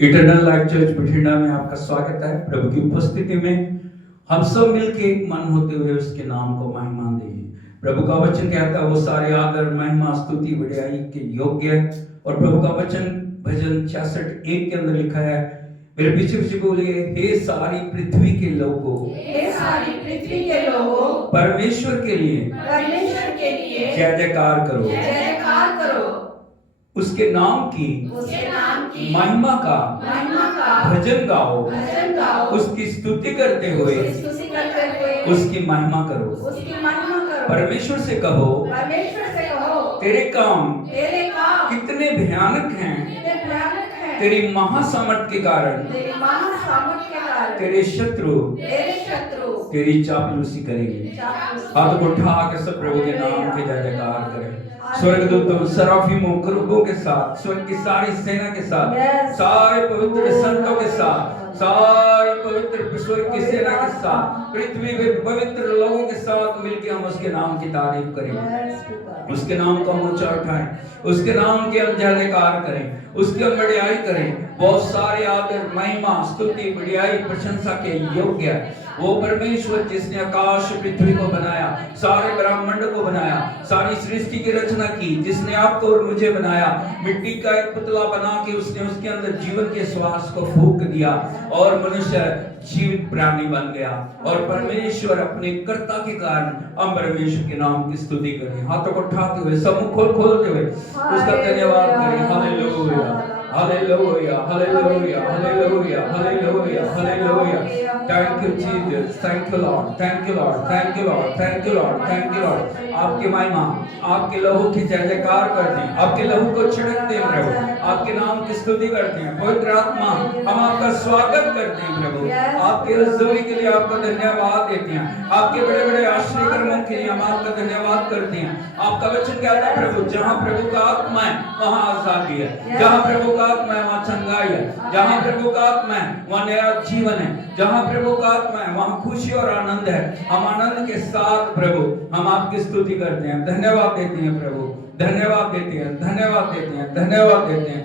Eternal life church Bathinda में आपका स्वागत है। प्रभु की उपस्थिति में हम सब मिलके एक मन होते हुए उसके नाम को महिमा देंगे। प्रभु का वचन कहता है वो सारे आदर महिमा स्तुति बढ़ाई के योग्य है। और प्रभु का वचन भजन 66:1 के अंदर लिखा है, मेरे पीछे पीछे बोलिए, हे सारी पृथ्वी के लोगों, हे सारी पृथ्वी के लोगों, परमेश्वर के लिए जय जयकार करो, जय जयकार करो। उसके नाम की महिमा का भजन गाओ, उसकी स्तुति करते हुए उसकी महिमा करो। परमेश्वर से कहो, तेरे काम कितने भयानक हैं, तेरी महासामर्थ के कारण तेरे शत्रु तेरी चापलूसी करेंगे। हाथ को उठा के सब प्रभु के नाम के जय जयकार करें। स्वर्गदूतों, सराफिमों, करूबों के साथ, स्वर्ग की सारी सेना के साथ, सारे पवित्र संतों के साथ, सारी पवित्र स्वर्ग की सेना के साथ, पृथ्वी में पवित्र लोगों के साथ मिलकर हम उसके नाम की तारीफ करें, उसके नाम को हम ऊंचा उठाएं, उसके नाम के हम जय जयकार करें, उसकी हम बढ़ियाई करें। बहुत सारे आदर महिमा स्तुति बढ़ियाई प्रशंसा के योग्य है वो परमेश्वर जिसने आकाश पृथ्वी को बनाया, सारे ब्रह्मांड को बनाया, सारी सृष्टि की रचना की, जिसने आपको और मुझे बनाया, मिट्टी का एक पुतला बना के उसने उसके अंदर जीवन के श्वास को फूंक दिया और मनुष्य जीवित प्राणी बन गया। और परमेश्वर अपने कर्ता के कारण हम परमेश्वर के नाम की स्तुति करें। हाथों को उठाते हुए, सब मुख खोलते हुए उसका धन्यवाद करें। Hallelujah, hallelujah, hallelujah, hallelujah, hallelujah, hallelujah. Thank you Jesus, thank you Lord, thank you Lord, thank you Lord, thank you Lord, thank you Lord. आपकी महिमा, आपके लहू की जय जयकार करते हैं, आपके लहू को छिड़कते हैं प्रभु, आपके नाम की स्तुति करते हैं। पवित्र आत्मा, हम आपका स्वागत करते हैं प्रभु, आपके हजूरी के लिए आपका धन्यवाद देते हैं, आपके बड़े बड़े आश्चर्य कर्मों के लिए हम आपका धन्यवाद करते हैं। आपका वचन कहता है प्रभु, जहाँ प्रभु का आत्मा है वहाँ आजादी है, जहाँ प्रभु का आत्मा है वहाँ चंगाई है, जहाँ प्रभु का आत्मा है वहाँ नया जीवन है, जहाँ प्रभु का आत्मा है वहाँ खुशी और आनंद है। हम आनंद के साथ प्रभु हम आपकी स्तुति करते हैं, धन्यवाद देते हैं प्रभु, धन्यवाद देते हैं, धन्यवाद देते हैं, धन्यवाद देते हैं।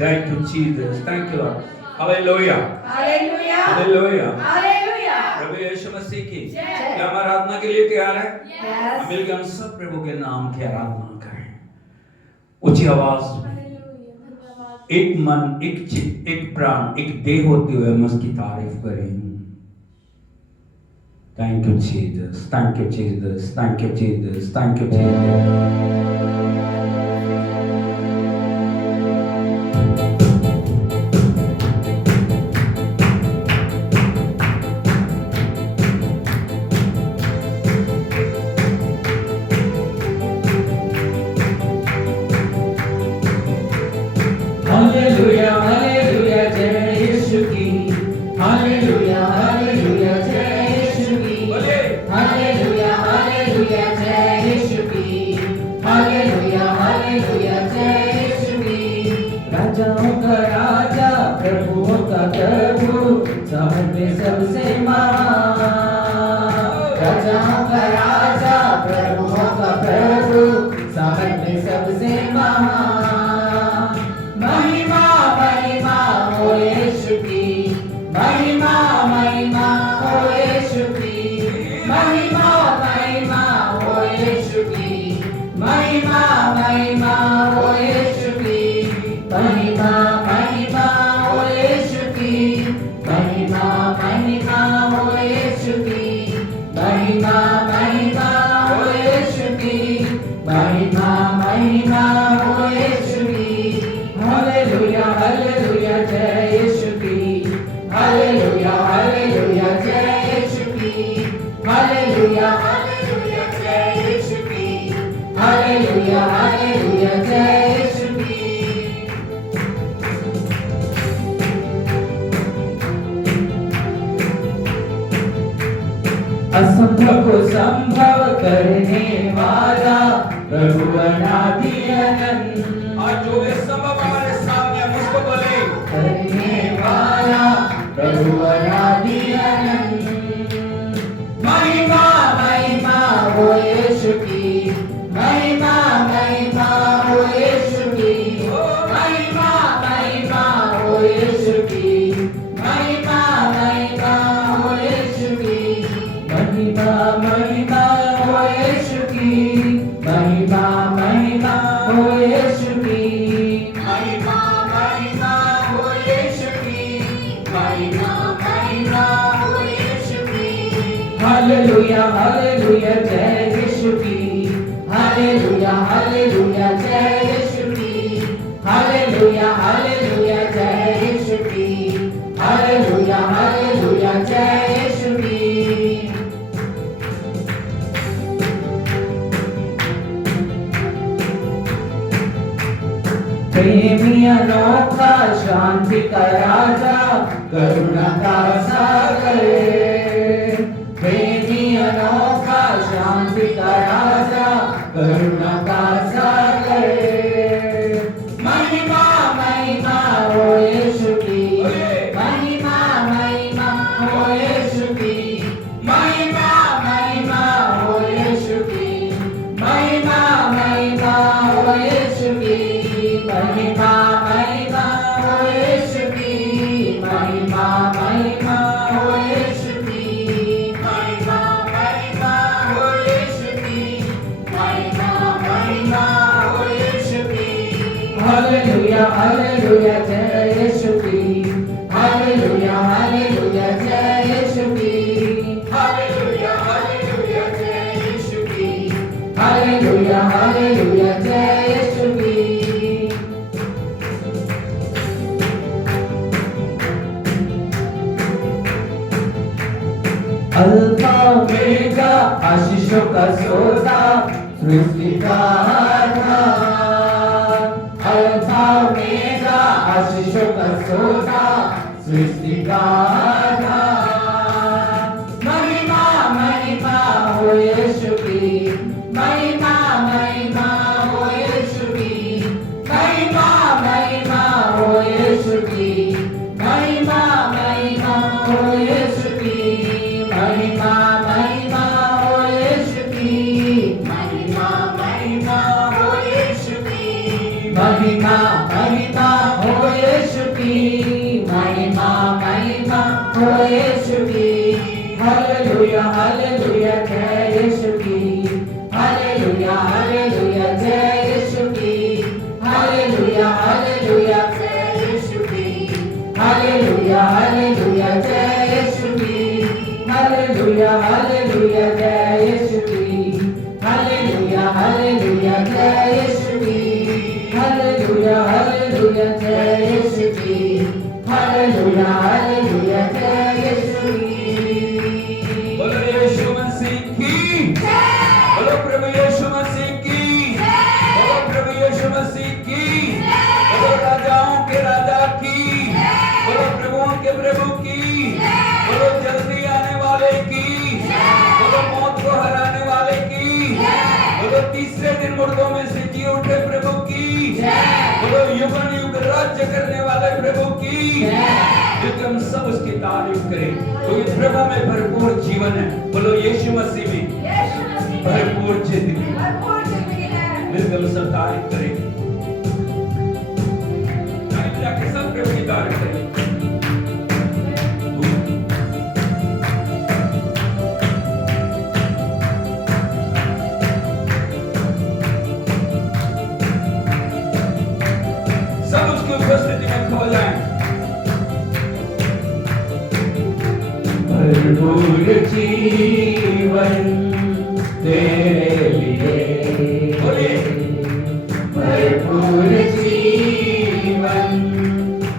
Thank you Jesus, thank you Lord. Hallelujah, hallelujah, hallelujah, hallelujah. प्रभु यीशु मसीह की क्या हम आराधना के लिए तैयार है? हम मिलकर हम सब प्रभु के नाम की आराधना करें, ऊंची आवाज में, एक मन, एक चित्त, एक प्राण, एक देह होते हुए हम उसकी तारीफ करें। Thank you Jesus, thank you Jesus, thank you Jesus, thank you Jesus. Hallelujah, hallelujah, जय यीशु की, हालेलुया, हालेलुया, जय यीशु की, हालेलुया, हालेलुया, जय यीशु की, हालेलुया, हालेलुया, जय यीशु की। राजाओं का राजा, प्रभुओं का प्रभु, सब में सबसे महान। राजाओं का राजा, प्रभुओं का प्रभु, सब में सबसे महान। महिमा महिमा हो यीशु की, महिमा महिमा हो यीशु की, महिमा महिमा हो यीशु की, महिमा महिमा हो यीशु की, महिमा महिमा हो यीशु की, महिमा महिमा हो यीशु की, महिमा महिमा हो यीशु की, महिमा महिमा हो यीशु की। हालेलुया, हालेलुया, जय यीशु की, हालेलुया, हालेलुया, जय यीशु की, हालेलुया, हालेलुया, जय यीशु की, हालेलुया, हालेलुया, जय यीशु की। असंभव को संभव करने वाला प्रभु अनादि अनंत, आज जो भी संभव हमारे सामने मुझको बोले, करने वाला प्रभु अनादि अनंत। महिमा महिमा हो यीशु की, महिमा महिमा हो यीशु की, महिमा महिमा हो यीशु की महिमा महिमा हो यीशु की महिमा महिमा हो यीशु की महिमा महिमा हो यीशु की महिमा महिमा हो यीशु की महिमा महिमा हो यीशु की हालेलुया हालेलुया जय यीशु की हालेलुया हालेलुया जय यीशु की हालेलुया हालेलुया जय यीशु की हालेलुया हालेलुया जय यीशु की प्रेमी अनोखा शांति का राजा करुणा का सागर प्रेमी अनोखा शांति का राजा करुणा का सागर महिमा महिमा हो यीशु की महिमा महिमा हो यीशु की महिमा महिमा हो यीशु की महिमा महिमा हो यीशु की महिमा महिमा हो यीशु की महिमा महिमा हो यीशु की महिमा महिमा हो यीशु की महिमा महिमा हो यीशु की हालेलुया हालेलुया जय यीशु की हालेलुया हालेलुया जय यीशु की हालेलुया हालेलुया जय यीशु की हालेलुया हालेलुया जय यीशु की अल्फा ओमेगा आशीषों का सोता सृष्टि का आधार अल्फा ओमेगा आशीषों का सोता सृष्टि का आधार महिमा महिमा हो यीशु की महिमा महिमा हो यीशु की महिमा महिमा हो यीशु की महिमा महिमा हो यीशु की महिमा महिमा हो यीशु की महिमा महिमा हो यीशु की महिमा महिमा हो यीशु की महिमा महिमा हो यीशु की हालेलुया हालेलुया जय यीशु की हालेलुया हालेलुया जय यीशु की हालेलुया हालेलुया जय यीशु की हालेलुया हालेलुया जय यीशु की हालेलुया हालेलुया जय यीशु की हालेलुया हालेलुया जय यीशु की हालेलुया हालेलुया जय यीशु की हालेलुया हालेलुया जय यीशु की बोलो यीशु मसीह की बोलो प्रभु यीशु मसीह की बोलो प्रभु यीशु मसीह की बोलो राजाओं के राजा की बोलो प्रभुओं के प्रभु की बोलो जल्दी आने वाले की बोलो मौत को हराने वाले की बोलो तीसरे दिन मुर्दों में से जी उठे प्रभु की बोलो युगन युग राज्य करने वाले प्रभु की क्योंकि हम सब उसकी तारीफ करें क्योंकि प्रभु में भरपूर जीवन है बोलो यीशु मसीह में भरपूर जिंदगी मिलकर हम सब तारीफ करें जाके सब प्रभु की तारीफ करें सब उसकी उपस्थिति में खो जाएं भरपूर जीवन तेरे लिए बोलिए भरपूर जीवन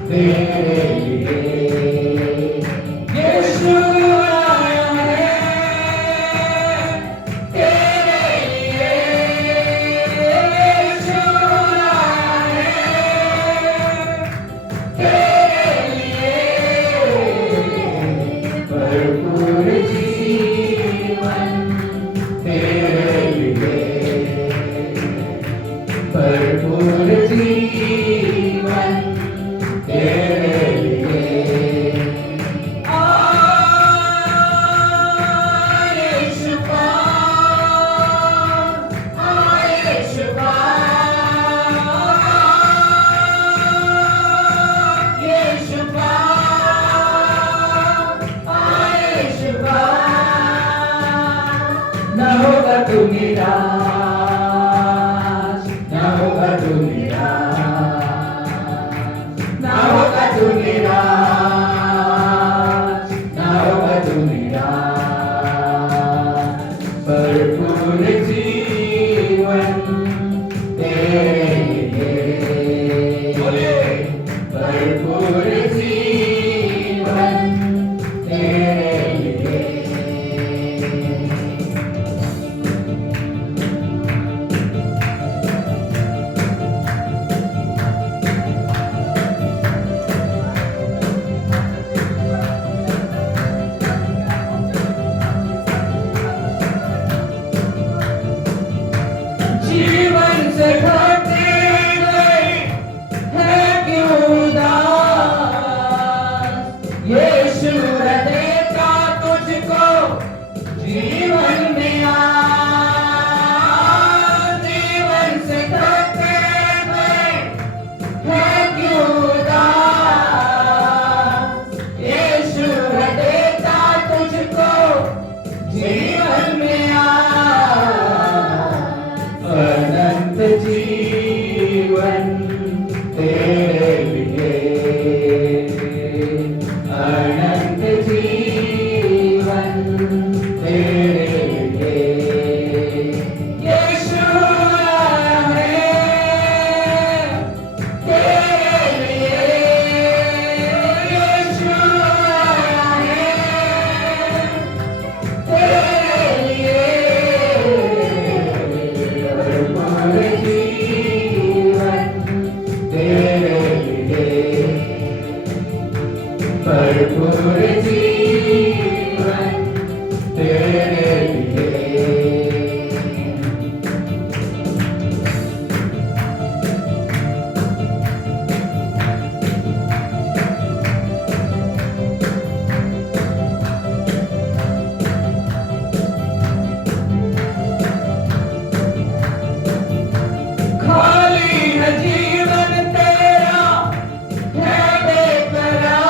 तेरे लिए यीशु आया है तेरे लिए यीशु आया है तेरे लिए भरपूर जीवन तेरे लिए भरपूर जीवन तेरे लिए वधु निराश, नववधु निराश, भरपूर जीवन तेरे लिए, भरपूर जीवन तेरे लिए। जीवन से घटे गए है क्यों उदास, यीशु देता तुझको जीवन में आ। जीवन से घटे गए है क्यों उदास, यीशु देता तुझको जीवन में आ। अनंत जीवन तेरे लिए, अनंत जीवन तेरे लिए। यीशु आया है तेरे लिए, यीशु आया है तेरे लिए। भरपूर जीवन तेरे लिए, भरपूर जीवन तेरे लिए। खाली है जीवन तेरा है बेकरार,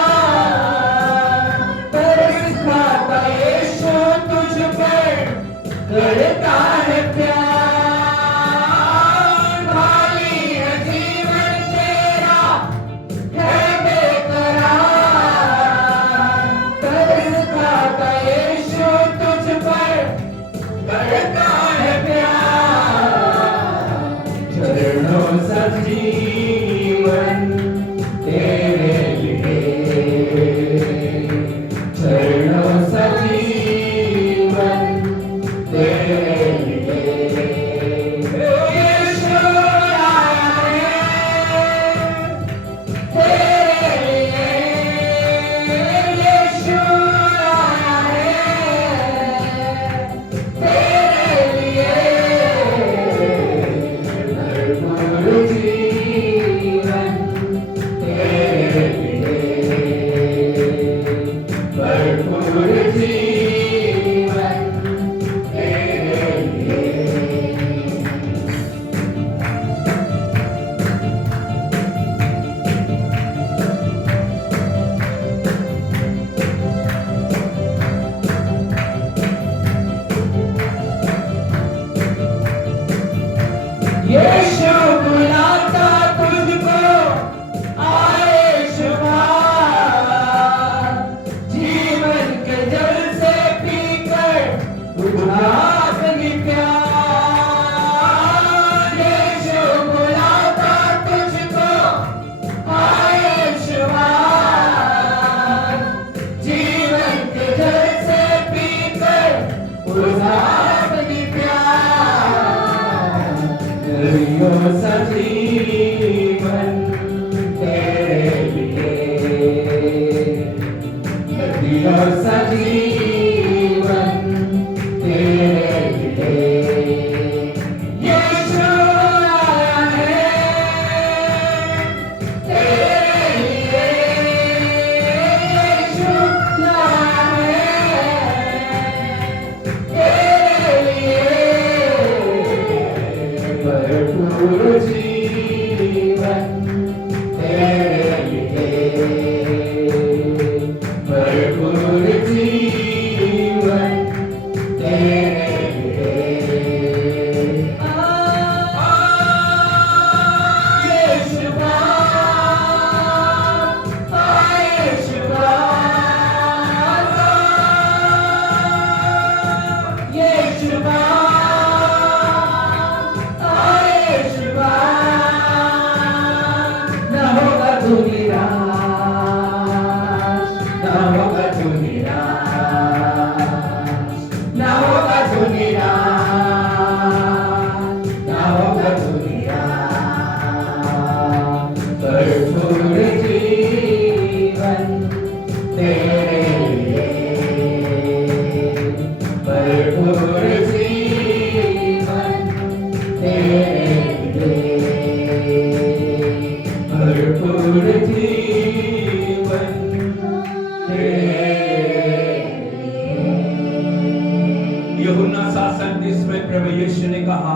कहा,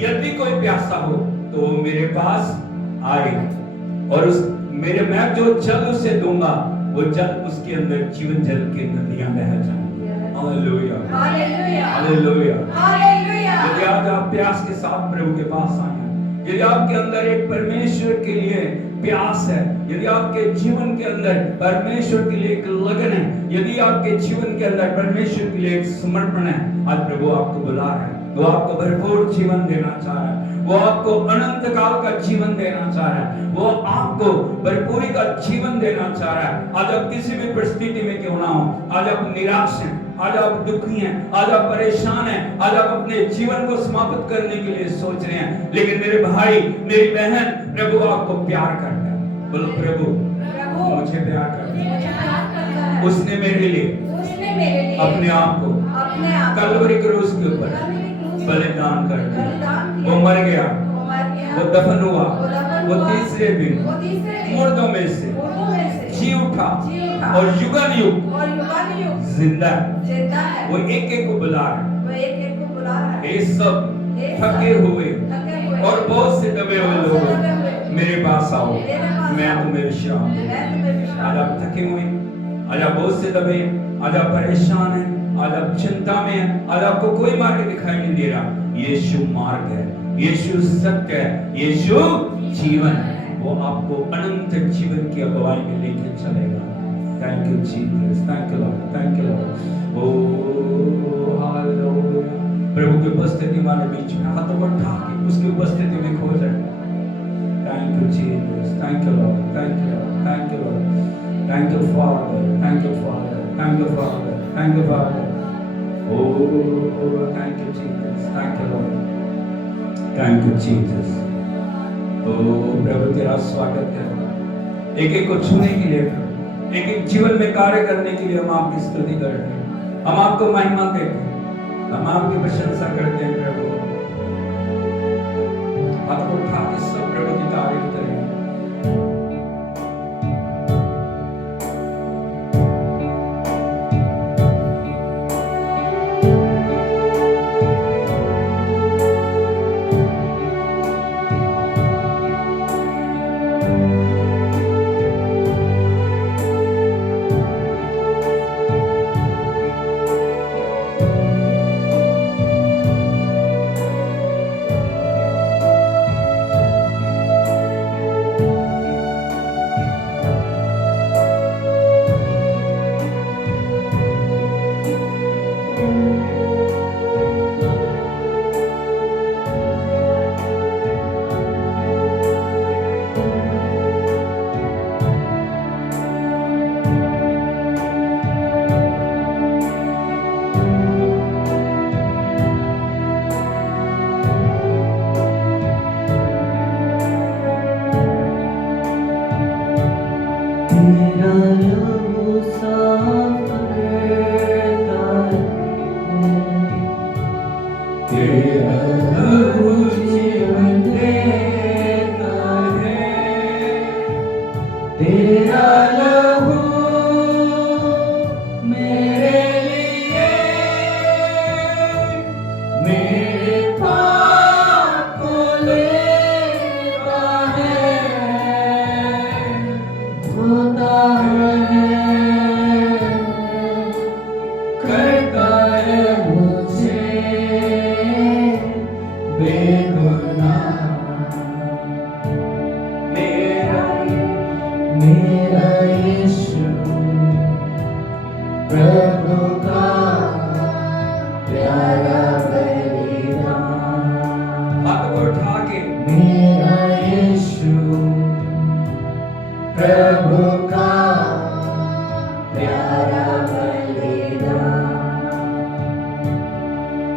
यदि कोई प्यासा हो तो वो मेरे पास आए और उस मेरे मैं जो जल उसे दूंगा वो जल उसके अंदर जीवन जल की नदियां बह जाएंगी। Hallelujah, hallelujah, hallelujah. हालेलुया। यदि आज आप प्यास के साथ प्रभु के पास आए हैं, यदि आपके अंदर एक परमेश्वर के लिए प्यास है, यदि आपके जीवन के अंदर परमेश्वर के लिए एक लगन है, यदि आपके जीवन के अंदर परमेश्वर के लिए एक समर्पण है, आज प्रभु आपको बुला रहा है। वो आपको भरपूर जीवन देना चाह रहा है, वो आपको अनंत काल का जीवन देना चाह रहा है, वो आपको भरपूरी का जीवन देना चाह रहा है। आज आप किसी भी परिस्थिति में क्यों ना हो, आज आप निराश हैं, आज आप दुखी हैं, आज आप परेशान हैं, आज आप अपने जीवन को समाप्त करने के लिए सोच रहे हैं, लेकिन मेरे भाई मेरी बहन, प्रभु आपको प्यार करता है। बोलो प्रभु मुझे प्यार करता है। उसने मेरे लिए अपने आप को कलवरी क्रूस के ऊपर बलिदान कर दिया। वो मर गया, वो दफन हुआ, वो तीसरे दिन मुर्दों में से जी उठा और युगानुयुग जिंदा है। वो एक एक को बुला रहा है। ये सब थके हुए और बहुत से दबे हुए लोग मेरे पास आओ, मैं तुम्हें विश्राम दूंगा। आज आप थके हुए, आज आप बहुत से दबे, आज आप परेशान हैं, आज आप चिंता में हैं, आज आपको कोई मार्ग दिखाई नहीं दे रहा। यीशु मार्ग है, यीशु सत्य है, यीशु जीवन है। वो आपको अनंत जीवन की अगुवाई में लेकर चलेगा। Thank you Jesus, thank you Lord, thank you Lord. Oh hallelujah. प्रभु की उपस्थिति हमारे बीच में, हाथों को उठा के उसकी उपस्थिति में खो जाए। Thank you Jesus, thank you Lord, thank you Lord, thank you Lord, thank you father, thank you father, thank you father, thank you father. Oh, thank you Jesus, thank you Lord, thank you Jesus। Oh प्रभु तेरा स्वागत है। एक एक को छूने के लिए, एक एक जीवन में कार्य करने के लिए हम आपकी स्तुति करते हैं, हम आपको महिमा देते हैं, हम आपकी प्रशंसा करते हैं। प्रभु हाथ को उठा के सब प्रभु की तारीफ करें।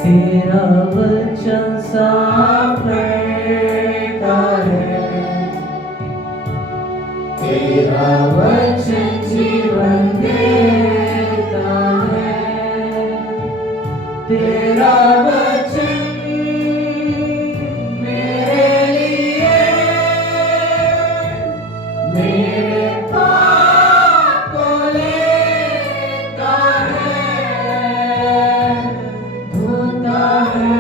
तेरा वचन साफ करता है, तेरा वचन जीवन देता है, तेरा वचन मेरे लिए मेरे पाप को लेता है, धोता है।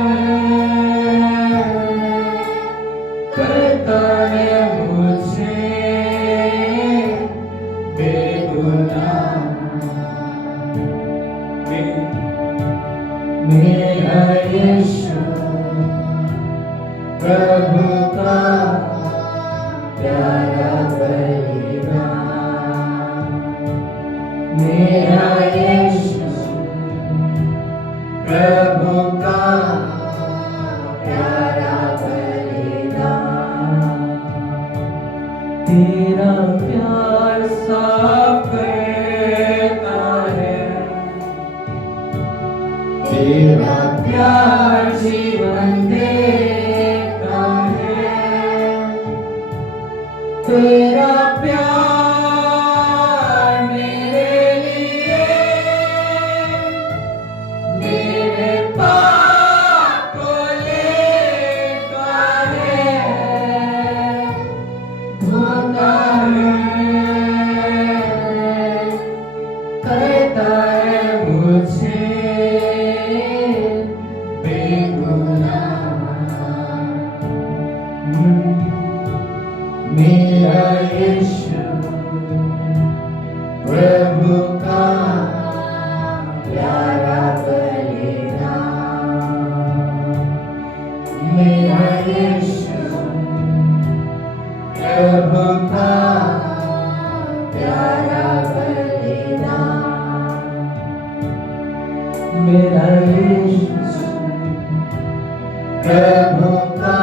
मेरा यीशु प्रभु का प्यारा बलिदान, मेरा यीशु प्रभु का प्यारा बलिदान। तेरा प्यार साफ करता है, तेरा प्यार जीवन देता है, तेरा प्यार मेरे लिए मेरे पाप को लेता है, धोता है, करता है मुझे मेरा यीशु प्रभु का प्यारा बलिदान, मेरा यीशु प्रभु का प्यारा बलिदान, मेरा यीशु प्रभु का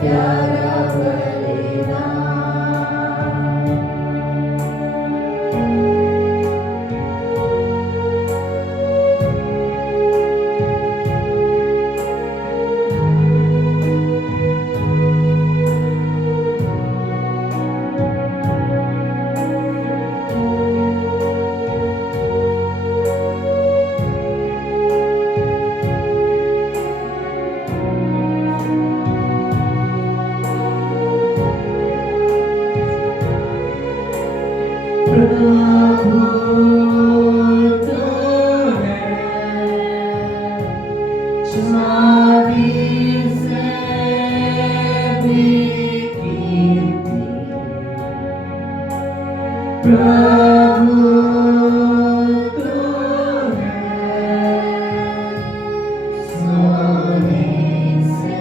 प्यारा बलिदान। प्रभु तू है चांदी से भी कीमती, प्रभु तू है सोने से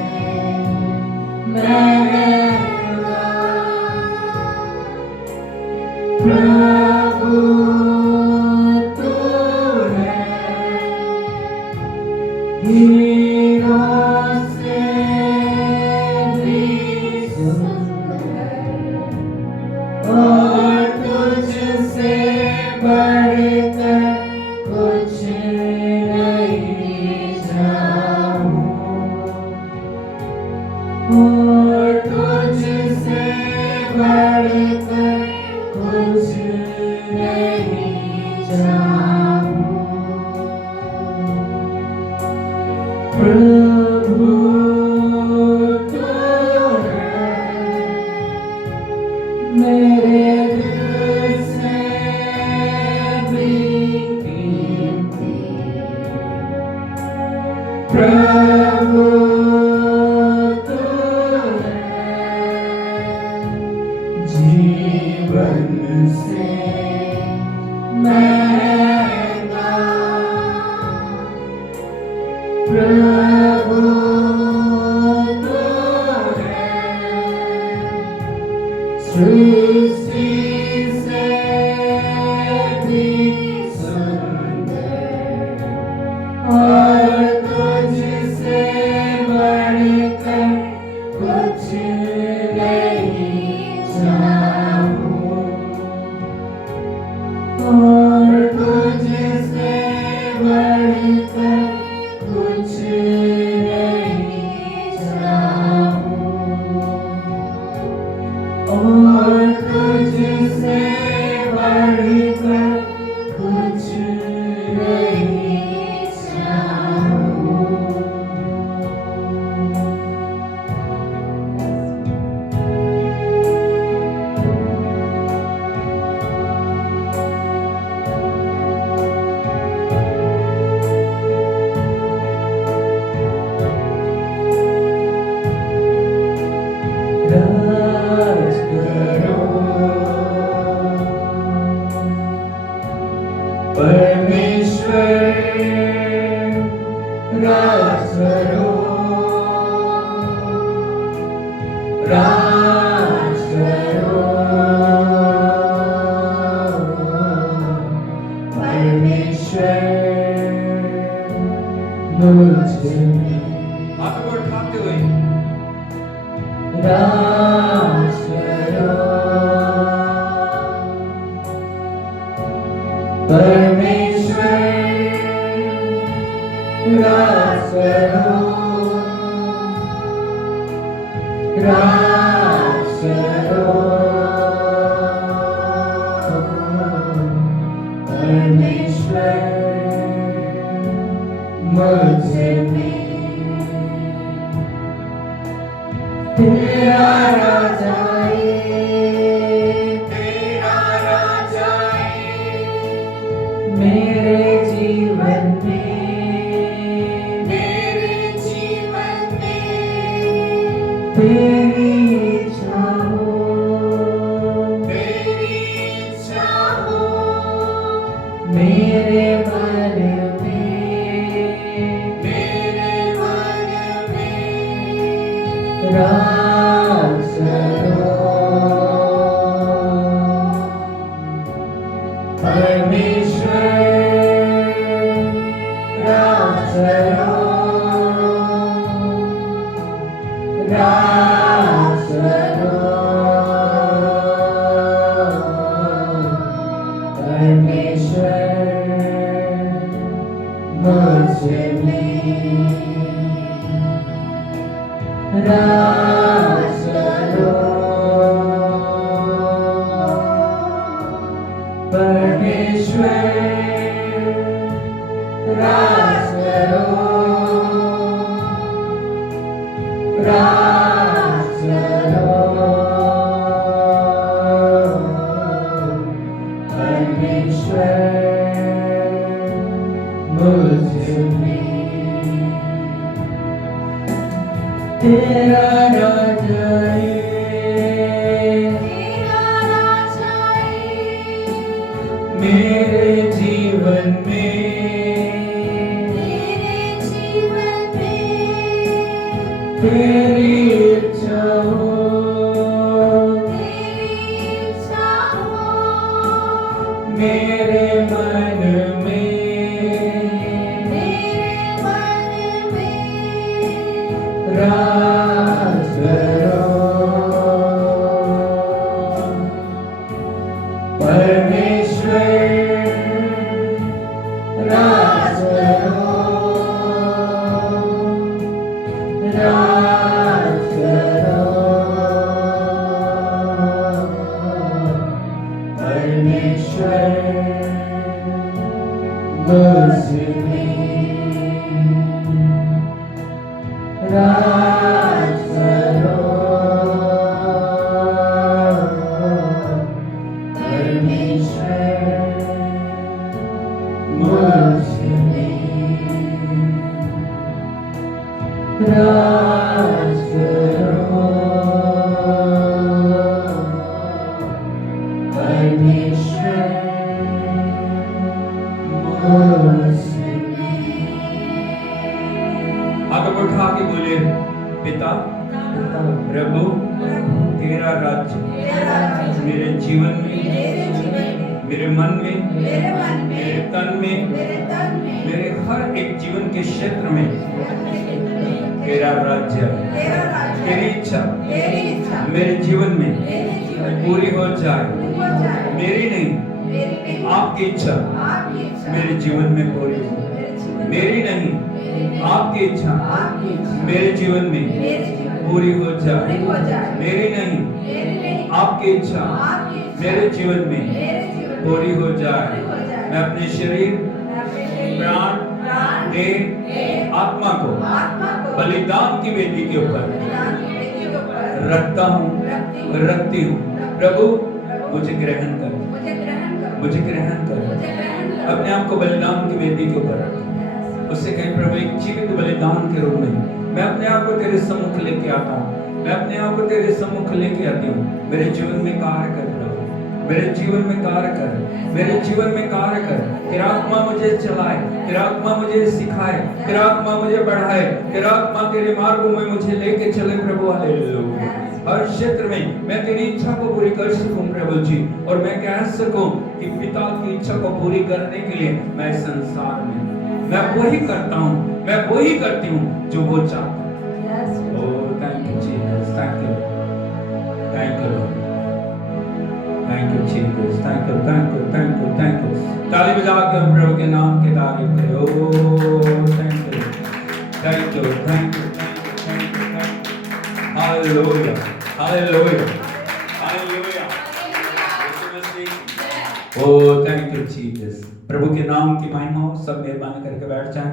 महंगा, प्रभु तू है हीरों से भी सुंदर, और तुझसे बढ़कर कुछ नहीं चाहूं, और तुझसे बढ़कर कुछ नहीं चाहूं, प्रभु तू है मेरे दिल से भी कीमती, प्रभु तू है जीवन से महंगा, प्रभु तू है सृष्टि से भी सुंदर, और तुझसे बढ़कर कुछ नहीं चाहूं, परमेश्वर राज करो, राज करो। परमेश्वर मुझ में तेरा राज आए, तेरा राज आए मेरे जीवन में, मेरे जीवन में। तेरी इच्छा हो, तेरी इच्छा हो मेरे मन में, मेरे मन में। राज करो, परमेश्वर राज करो, राज करो। परमेश्वर मुझ में राज करो, परमेश्वर राज करो, राज करो। परमेश्वर मुझ में तेरा राज आए, तेरा राज आए मेरे जीवन में, मेरे जीवन में। तेरी इच्छा हो, तेरी इच्छा हो मेरे मन में, मेरे मन में। राज करो, परमेश्वर राज करो, राज करो। परमेश्वर मुझ में राज करो, परमेश्वर मुझ में राज करो, परमेश्वर मुझ में। हाथ उठा के बोले, पिता प्रभु तेरा राज्य मेरे जीवन में, मेरे मन में, मेरे तन में, मेरे हर एक जीवन के क्षेत्र में तेरा राज्य, तेरी इच्छा मेरे जीवन में पूरी हो जाए। मेरी नहीं, आपकी इच्छा मेरे जीवन में पूरी हो। मेरी नहीं, आपकी इच्छा मेरे जीवन में पूरी हो जाए। मेरी नहीं, आपकी इच्छा मेरे जीवन में पूरी हो जाए। मैं अपने शरीर, प्राण, देह, आत्मा को बलिदान की वेदी के ऊपर रखता हूँ, रखती हूँ। प्रभु मुझे ग्रहण कर, मुझे ग्रहण कर। अपने आप को बलिदान की वेदी के ऊपर रख। उससे कहीं प्रभु एक जीवित बलिदान के रूप में मैं अपने आप को तेरे सम्मुख लेके आता हूँ। मैं अपने आप को तेरे सम्मुख लेके आती हूँ। मेरे जीवन में कार्य कर प्रभु, मेरे जीवन में कार्य कर, मेरे जीवन में कार्य कर। तेरा आत्मा मुझे चलाए, तेरा आत्मा मुझे सिखाए, तेरा आत्मा मुझे बढ़ाए, तेरा आत्मा तेरे मार्गों में मुझे लेके चले प्रभु। हालेलुया। हर क्षेत्र में मैं तेरी इच्छा को पूरी कर सकूं प्रभु जी, और मैं कह सकूं कि पिता की इच्छा को पूरी करने के लिए मैं संसार में मैं वही करता हूँ, मैं वही करती हूँ जो वो चाहता है। Oh thank you Jesus, thank you, thank you Lord, thank you Jesus, thank you, thank you, thank you, thank you. ताली hallelujah, hallelujah, hallelujah. Yeshu Masih. Oh thank you Jesus. प्रभु के नाम की महिमा हो। सब मेहरबानी करके बैठ जाएं।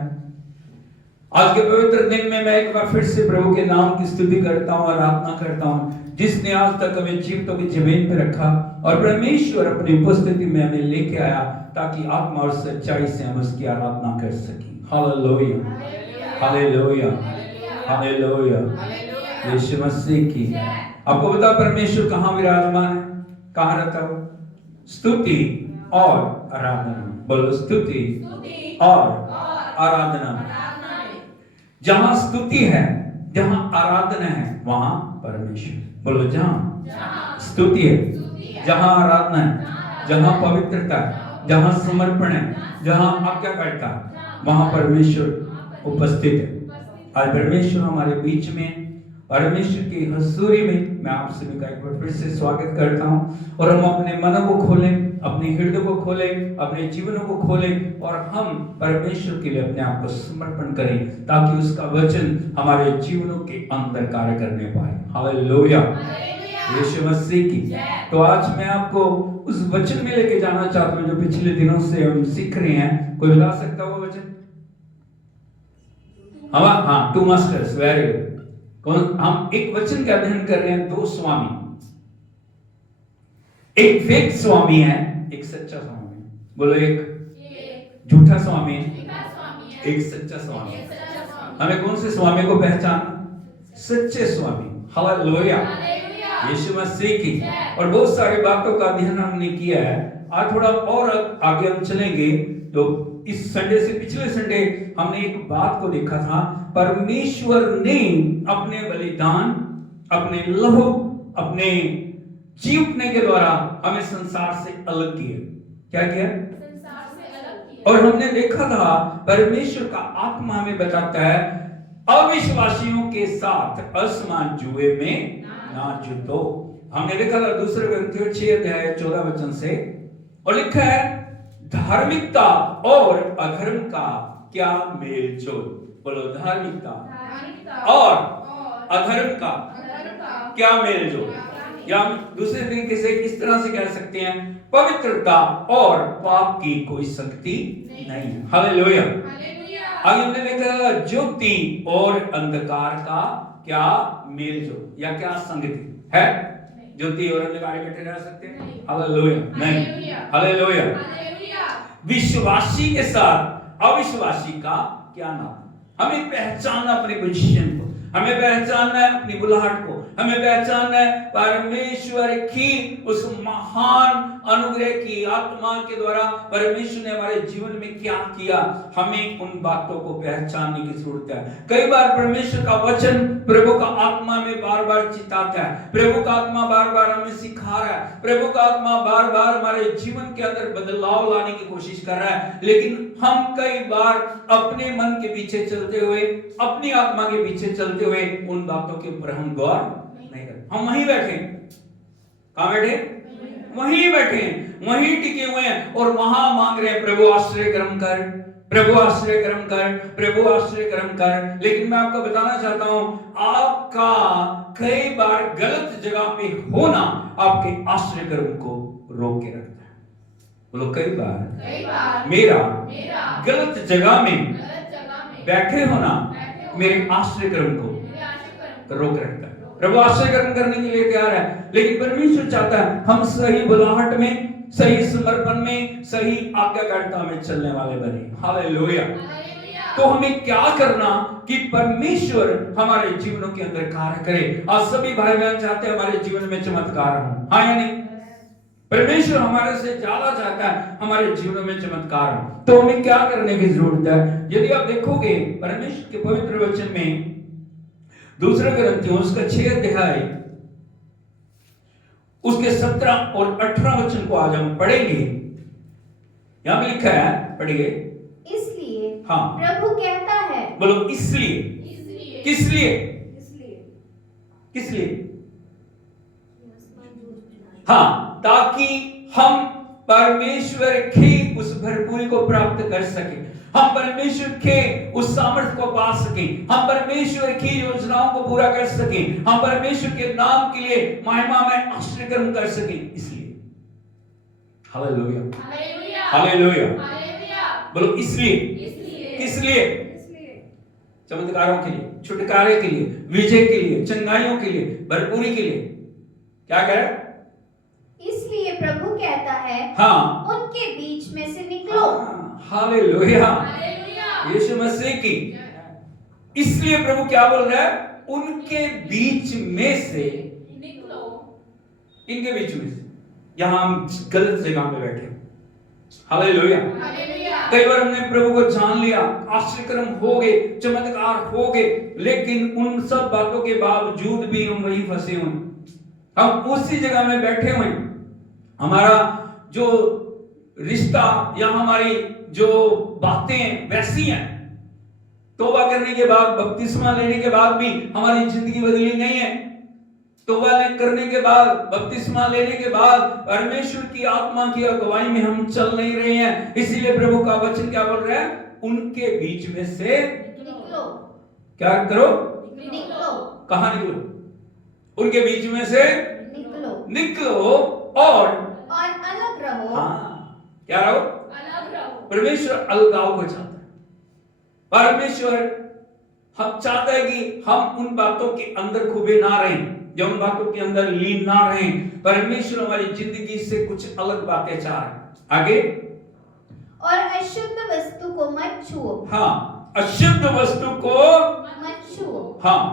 आज के पवित्र दिन में मैं एक बार फिर से प्रभु के नाम की स्तुति करता हूँ, आराधना करता हूँ, जिसने आज तक हमें जीवितों की जमीन पर रखा और परमेश्वर अपनी उपस्थिति में हमें लेके आया ताकि आत्मा और सच्चाई से हम उसकी आराधना कर सकें। Hallelujah, hallelujah, hallelujah. Yeshu Masih की। आपको पता परमेश्वर कहाँ विराजमान है, कहाँ रहता है? स्तुति और आराधना। बोलो स्तुति और आराधना। जहां स्तुति है, जहां आराधना है, वहां परमेश्वर। बोलो जहां स्तुति है, जहां आराधना है, जहां पवित्रता है, जहां समर्पण है, जहां आज्ञाकारिता है, वहां परमेश्वर उपस्थित है। आज परमेश्वर हमारे बीच में, परमेश्वर की हजूरी में मैं आप सभी का एक बार फिर से स्वागत करता हूं। और हम अपने मनों को खोलें, अपने हृदय को खोलें, अपने जीवनों को खोलें और हम परमेश्वर के लिए अपने आप को समर्पण करें ताकि उसका वचन हमारे जीवनों के अंदर कार्य करने पाए। हालेलुया, यीशु मसीह की। तो आज मैं आपको उस वचन में लेके जाना चाहता हूं जो पिछले दिनों से हम सीख रहे हैं। कोई बता सकता वो वचन? हाँ, टू मास्टर्स। Very good. हम एक वचन का अध्ययन कर रहे हैं, दो स्वामी। एक फेक स्वामी है, एक सच्चा स्वामी। बोलो एक झूठा स्वामी, एक सच्चा स्वामी। हमें कौन से स्वामी को पहचानना? सच्चे स्वामी। हालेलुया, यीशु मसीह की। और बहुत सारी बातों का अध्ययन हमने किया है। आज थोड़ा और आगे हम चलेंगे। तो इस संडे से पिछले संडे हमने एक बात को देखा था, परमेश्वर ने अपने बलिदान, अपने लहू, अपने जीवने के द्वारा हमें संसार से अलग किया। क्या किया? संसार से अलग किया। और हमने देखा था परमेश्वर का आत्मा हमें बताता है अविश्वासियों के साथ असमान जुए में ना जुटो। हमने देखा था दूसरे ग्रंथियों 6 अध्याय 14 वचन से, और लिखा है धार्मिकता और अधर्म का क्या मेल जोल। बोलो धार्मिकता और अधर्म का क्या मेल जोल। या दूसरे तरीके से किस तरह से कह सकते हैं, पवित्रता और पाप की कोई संगति नहीं। हालेलुया। आगे हमने देखा ज्योति और अंधकार का क्या मेल जोल या क्या संगति है। ज्योति और अंधकार इकट्ठे रह सकते हैं? हालेलुया नहीं। हालेलुया। विश्वासी के साथ अविश्वासी का क्या नाता। हमें पहचानना अपनी पोजीशन को, हमें पहचानना है अपनी बुलाहट को, हमें पहचानना है परमेश्वर की उस महान अनुग्रह की आत्मा के द्वारा परमेश्वर ने हमारे जीवन में क्या किया। हमें उन बातों को पहचानने की जरूरत है। कई बार परमेश्वर का वचन प्रभु का आत्मा में बार बार चिताता है, प्रभु का आत्मा बार बार हमें सिखा रहा है, प्रभु का आत्मा बार बार हमारे जीवन के अंदर बदलाव लाने की कोशिश कर रहा है। लेकिन हम कई बार अपने मन के पीछे चलते हुए, अपनी आत्मा के पीछे चलते हुए उन बातों के ऊपर हम गौर नहीं करते। हम वहीं बैठे, कहां बैठे? वहीं बैठे, वहीं टिके हुए हैं और वहां मांग रहे हैं प्रभु आश्रय कर्म कर, प्रभु आश्रय कर्म कर, प्रभु आश्रय कर्म कर। लेकिन मैं आपको बताना चाहता हूं, आपका कई बार गलत जगह पे होना आपके आश्रय कर्म को रोक के रखता है। बोलो कई बार मेरा गलत जगह में बैठे होना मेरे आश्रय कर्म को रोक रखता है। प्रभु आश्रय कर्म करने के लिए तैयार है, लेकिन परमेश्वर चाहता है हम सही बुलाहट में, सही समर्पण में, सही आज्ञाकारिता में चलने वाले बने। हालेलुया। तो हमें क्या करना कि परमेश्वर हमारे जीवनों के अंदर कार्य करे। आज सभी भाई बहन चाहते हैं हमारे जीवन में चमत्कार हो, हाँ या नहीं? परमेश्वर हमारे से ज्यादा चाहता है हमारे जीवन में चमत्कार हो। तो हमें क्या करने की जरूरत है? यदि आप देखोगे परमेश्वर के पवित्र वचन में दूसरे ग्रंथियों उसका 6 अध्याय उसके 17 और 18 वचन को आज हम पढ़ेंगे। यहां लिखा है, पढ़िए। इसलिए हाँ, प्रभु कहता है। बोलो इसलिए। किस लिए? किस लिए? हाँ, ताकि हम परमेश्वर की उस भरपूरी को प्राप्त कर सके। हम परमेश्वर के उस सामर्थ्य को पा सके, हम परमेश्वर की योजनाओं को पूरा कर सके, हम परमेश्वर के नाम के लिए महिमा में आश्चर्य कर्म कर सके। इसलिए हालेलुया, हालेलुया, बोलो इसलिए, किस लिए? चमत्कारों के लिए, छुटकारे के लिए, विजय के लिए, चंगाइयों के लिए, भरपूरी के लिए। क्या कह रहा है? इसलिए प्रभु कहता है, हाँ, उनके बीच में से निकलो। हालेलुया, यीशु मसीह की। इसलिए प्रभु क्या बोल रहा है? उनके बीच में से निकलो। इनके बीच में से। यहां हम गलत जगह पे बैठे। हालेलुया। कई बार हमने प्रभु को जान लिया, आश्चर्यकर्म हो गए, चमत्कार हो गए, लेकिन उन सब बातों के बावजूद भी हम वहीं फंसे हुए, हम उसी जगह में बैठे हुए। हमारा जो रिश्ता या हमारी जो बातें वैसी हैं। तौबा करने के बाद, बपतिस्मा लेने के बाद भी हमारी जिंदगी बदली नहीं है। तौबा करने के बाद, बपतिस्मा लेने के बाद परमेश्वर की आत्मा की अगुवाई में हम चल नहीं रहे हैं। इसीलिए प्रभु का वचन क्या बोल रहा है? उनके बीच में से निकलो। क्या करो? निकलो। कहां निकलो? उनके बीच में से निकलो। निकलो और अलग रहो। क्या रहो? अलग रहो। परमेश्वर अलगाव को चाहता है। परमेश्वर हम चाहता है कि हम उन बातों के अंदर खुबे ना रहें, जो उन बातों के अंदर लीन ना रहें। परमेश्वर हमारी जिंदगी से कुछ अलग बातें चाह रहे हैं। आगे, और अशुद्ध वस्तु को मत छुओ। हाँ, अशुद्ध वस्तु को मत छुओ। हाँ,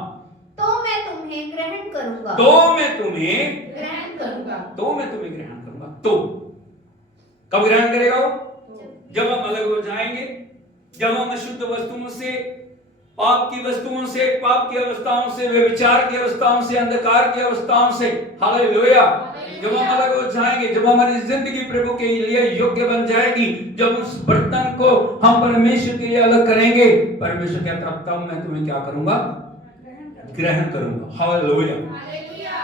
तो मैं तुम्हें ग्रहण करूंगा। तो मैं तुम्हें ग्रहण करूंगा। तो मैं तुम्हें ग्रहण करूंगा। तो कब ग्रहण करेगा वो? जब हम अलग हो जाएंगे, जब हम अशुद्ध वस्तुओं से, पाप की वस्तुओं से, पाप की अवस्थाओं से, व्यभिचार की अवस्थाओं से, अंधकार की अवस्थाओं से, हालेलुया, जब हम अलग हो जाएंगे, जब हमारी जिंदगी प्रभु के लिए योग्य बन जाएगी, जब उस बर्तन को हम परमेश्वर के लिए अलग करेंगे, परमेश्वर कहता है तब मैं तुम्हें क्या करूंगा? ग्रहण करूंगा। हालेलुया।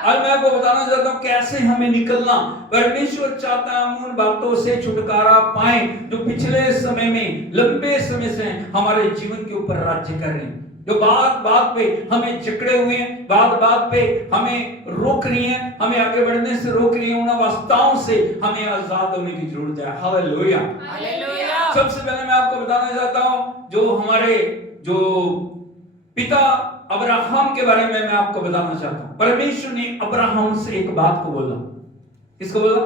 आज मैं आपको बताना चाहता हूं कैसे हमें निकलना। परमेश्वर चाहता है हम उन बातों से छुटकारा पाएं जो पिछले समय में, लंबे समय से हमारे जीवन के ऊपर राज्य कर रही हैं, जो बात बात पे हमें जकड़े हुए हैं, बात बात पे हमें रोक रही हैं, हमें आगे बढ़ने से रोक रही हैं। उन अवस्थाओं से हमें आजाद होने की जरूरत है। हालेलुया। सबसे पहले मैं आपको बताना चाहता हूं जो हमारे जो पिता अब्राहम के बारे में मैं आपको बताना चाहता हूं। परमेश्वर ने अब्राहम से एक बात को बोला। किसको बोला?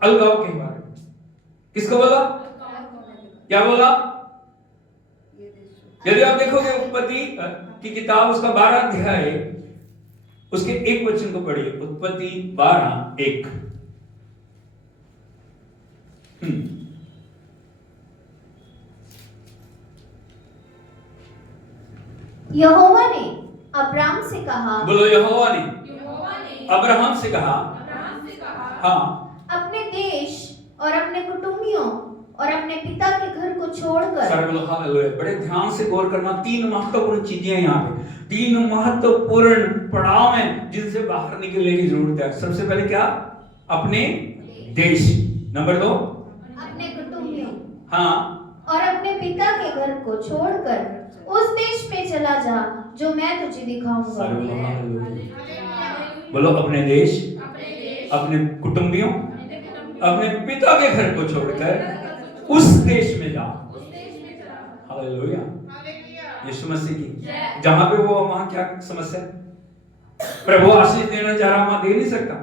अलगाव के बारे में। किसको बोला? क्या बोला? यदि आप देखोगे उत्पत्ति की किताब, उसका 12 अध्याय, उसके 1 वचन को पढ़िए। उत्पत्ति 12:1। यहोवा ने अब्राम से कहा। बोलो, यहोवा ने अब्राहम से कहा। हाँ, अपने देश और अपने कुटुंबियों और अपने पिता के घर को छोड़कर। सारे बोलो हालेलुया। बड़े ध्यान से गौर करना। 3 महत्वपूर्ण चीजें हैं यहाँ पे, 3 महत्वपूर्ण पड़ाव हैं जिनसे बाहर निकलने की जरूरत है। सबसे पहले क्या? अपने देश। नंबर 2, अपने कुटुंबियों हाँ, और अपने पिता के घर को छोड़कर उस देश में चला जा जो मैं तुझे दिखाऊंगा। सारे बोलो हालेलुया। बोलो, अपने देश, अपने कुटुंबियों, अपने पिता के घर को छोड़कर उस देश में जाओ। हालेलुया, यीशु मसीह की। जहां पे वो, वहां क्या समस्या? प्रभु आशीष देना चाह रहा, वहां दे नहीं सकता।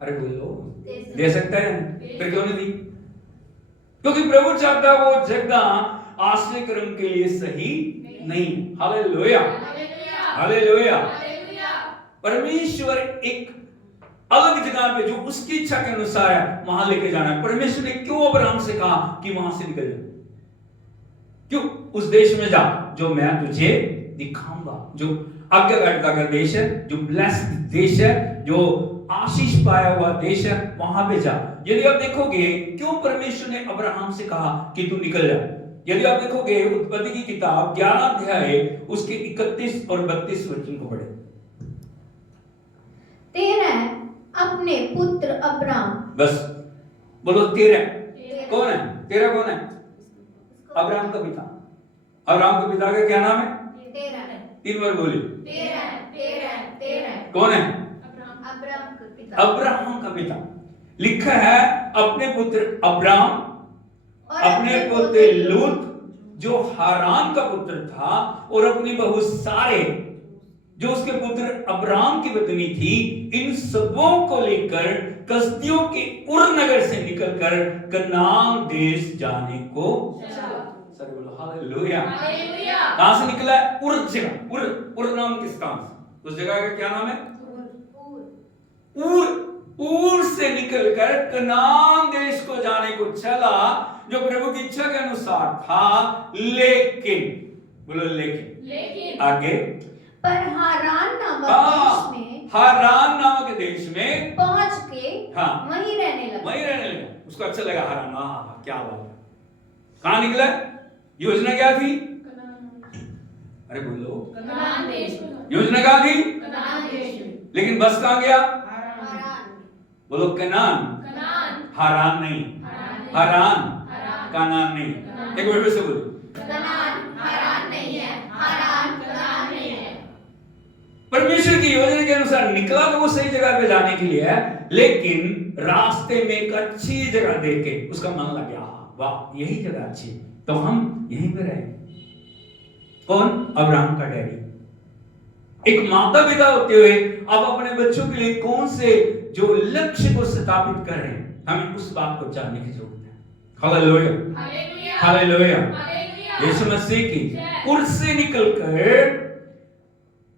अरे बोलो, दे सकता है, फिर क्यों नहीं दी? क्योंकि प्रभु चाहता है वो जगह आश्रय कर्म के लिए सही नहीं। Hallelujah, hallelujah. परमेश्वर एक अलग जगह पे जो उसकी इच्छा के अनुसार है वहां लेके जाना है। परमेश्वर ने क्यों अब्राहम से कहा कि वहां से निकल जा? क्यों? उस देश में जा जो मैं तुझे दिखाऊंगा, जो आज्ञाकारिता का देश है, जो ब्लेस्ड देश है, जो आशीष पाया हुआ देश है, वहां पे जा। यदि आप देखोगे क्यों परमेश्वर ने अब्राहम से कहा कि तू निकल जा। यदि आप देखोगे उत्पत्ति की किताब 11 अध्याय उसके 31 और 32 वचन को पढ़े। तेरा अपने पुत्र अब्राम। बस बोलो, तेरा कौन है? तेरा कौन है? अब्राहम का पिता। अब्राहम के पिता का क्या नाम है? तेरह। 3 बार बोलिए। तेरह। कौन है? अब्राहम का पिता। अब्राहम का पिता। लिखा है अपने पुत्र अब्राहम, और अपने पुत्र लूत जो हारान का पुत्र था, और अपनी बहू सारे जो उसके पुत्र अब्राहम की पत्नी थी, इन सबों को लेकर कसदियों के उर नगर से निकलकर कनान देश जाने को सर बोलो हालेलुया। कहां से निकला है? उर जगह। उर नाम किस स्थान से? उस जगह का क्या नाम है? उर से निकलकर कनान देश को जाने को चला, जो प्रभु की इच्छा के अनुसार था। लेकिन बोलो लेकिन आगे पर हारान नामक देश में, हारान नामक देश में पहुंच के वहीं रहने लगा। उसको अच्छा लगा हारान। हाँ, क्या बात है। कहां निकला? योजना क्या थी? अरे बोलो, कनान देश। योजना क्या थी? कनान देश। लेकिन बस कहां गया? हारान। बोलो कनान। हारान नहीं, हारान। कनान नहीं। एक बार फिर से बोलो, कनान हारान नहीं है, हारान कनान नहीं है। परमेश्वर की योजना के अनुसार निकला तो वो सही जगह पे जाने के लिए है, लेकिन रास्ते में एक अच्छी जगह देख के उसका मन लग गया, वाह यही जगह अच्छी है, तो हम यहीं पे रहेंगे। कौन? अब्राहम का डैडी। एक माता पिता होते हुए अब अपने बच्चों के लिए कौन से जो लक्ष्य को स्थापित कर रहे हैं, हमें उस बात को जानने की जरूरत है। Hallelujah, hallelujah. यीशु मसीह की उर से निकलकर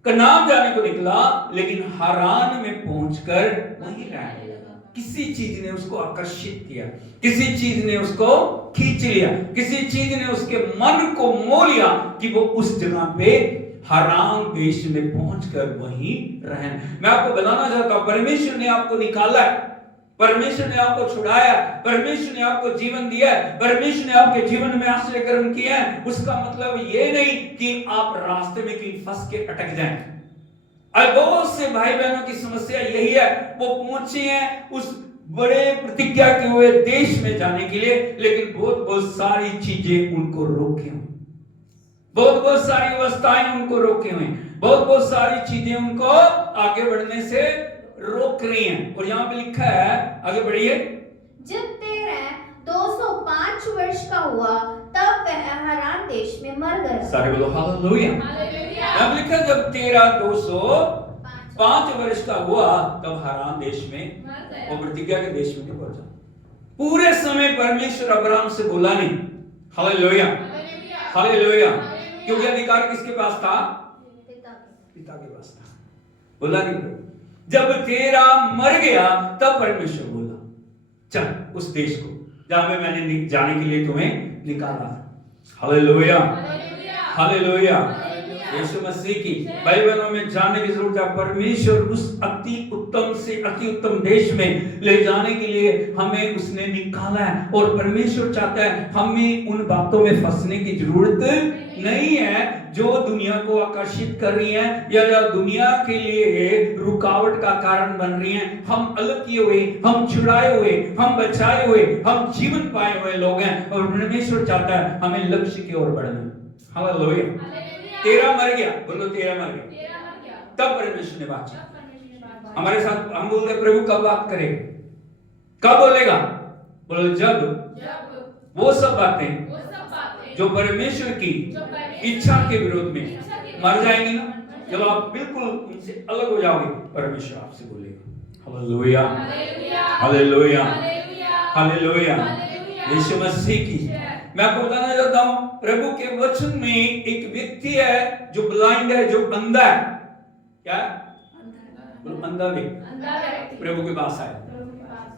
कनान जाने को निकला, लेकिन हारान में पहुंचकर वहीं रहने लगा। किसी चीज ने उसको आकर्षित किया, किसी चीज ने उसको खींच लिया, किसी चीज ने उसके मन को मोह लिया कि वो उस जगह पे हारान देश में पहुंचकर वहीं रहने। मैं आपको बताना चाहता हूं, परमेश्वर ने आपको निकाला है, परमेश्वर ने आपको छुड़ाया, परमेश्वर ने आपको जीवन दिया है, परमेश्वर ने आपके जीवन में आश्रय ग्रहण किया है। उसका मतलब ये नहीं कि आप रास्ते में कहीं फंस के अटक जाएं। और बहुत से भाई बहनों की समस्या यही है, वो पहुंचे हैं उस बड़े प्रतिज्ञा के हुए देश में जाने के लिए, लेकिन बहुत सारी चीजें उनको रोके हुए, बहुत सारी अवस्थाएं उनको रोके हुए, बहुत सारी चीजें उनको आगे बढ़ने से रोक रही हैं। और यहाँ पे लिखा है, आगे बढ़िए, जब तेरह 205 वर्ष का हुआ तब वह हारान देश में मर गया। सारे बोलो हालेलुया। यहाँ पे लिखा जब 205 वर्ष का हुआ तब हारान देश में, वो प्रतिज्ञा के देश में नहीं पहुंचा। पूरे समय परमेश्वर अब्राहम से बोला नहीं। Hallelujah, hallelujah. क्योंकि अधिकार किसके पास था? पिता के पास था, बोला नहीं। जब तेरा मर गया तब परमेश्वर बोला, चल उस देश को जहां पे मैंने जाने के लिए तुम्हें निकाला था। Hallelujah, hallelujah. यीशु मसीह की भाई बहनों में जानने की जरूरत है, परमेश्वर उस अति उत्तम से अति उत्तम देश में ले जाने के लिए हमें उसने निकाला है। और परमेश्वर चाहता है हमें उन बातों में फंसने की जरूरत नहीं है जो दुनिया को आकर्षित कर रही हैं या दुनिया के लिए रुकावट का कारण बन रही हैं। हम अलग किए हुए, हम छुड़ाए हुए, हम बचाए हुए, हम जीवन पाए हुए लोग हैं, और परमेश्वर चाहता है हमें लक्ष्य की ओर बढ़ना। हालेलुया। तेरा मर गया, बोलो तेरा मर गया, तब परमेश्वर ने बात की हमारे साथ। हम बोलते हैं प्रभु कब बात करेगा, कब बोलेगा? बोलो जब वो सब बातें जो परमेश्वर की इच्छा के विरोध में मर जाएंगी ना, जब आप बिल्कुल उनसे अलग हो जाओगे, परमेश्वर आपसे बोलेगा। Hallelujah, hallelujah, hallelujah. Yeshu Masih की मैं आपको बताना चाहता हूं, प्रभु के वचन में एक व्यक्ति है जो ब्लाइंड है, जो अंधा है। क्या है? अंधा व्यक्ति प्रभु के पास आया,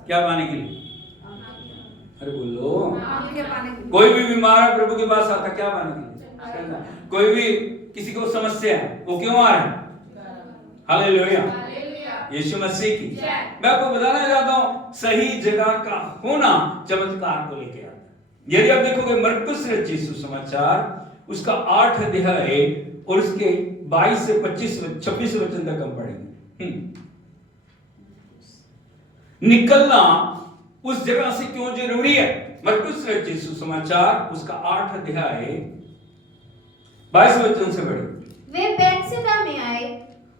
क्या पाने के लिए? अरे बोलो, कोई भी बीमार है प्रभु के पास आता, क्या पाने के लिए? कोई भी किसी को समस्या है, वो क्यों आ रहा है? हालेलुया, यीशु मसीह की मैं आपको बताना चाहता हूं, सही जगह का होना चमत्कार को लेकर आता है। यदि आप देखोगे मरकुस रचित सुसमाचार उसका 8 अध्याय और उसके 22 से 26 वचन तक हम पढ़ेंगे। निकलना उस जगह से क्यों जरूरी है? मरकुस रचित सुसमाचार उसका 8 अध्याय 22 वचन से पढ़िए। वे बैतसैदा में आए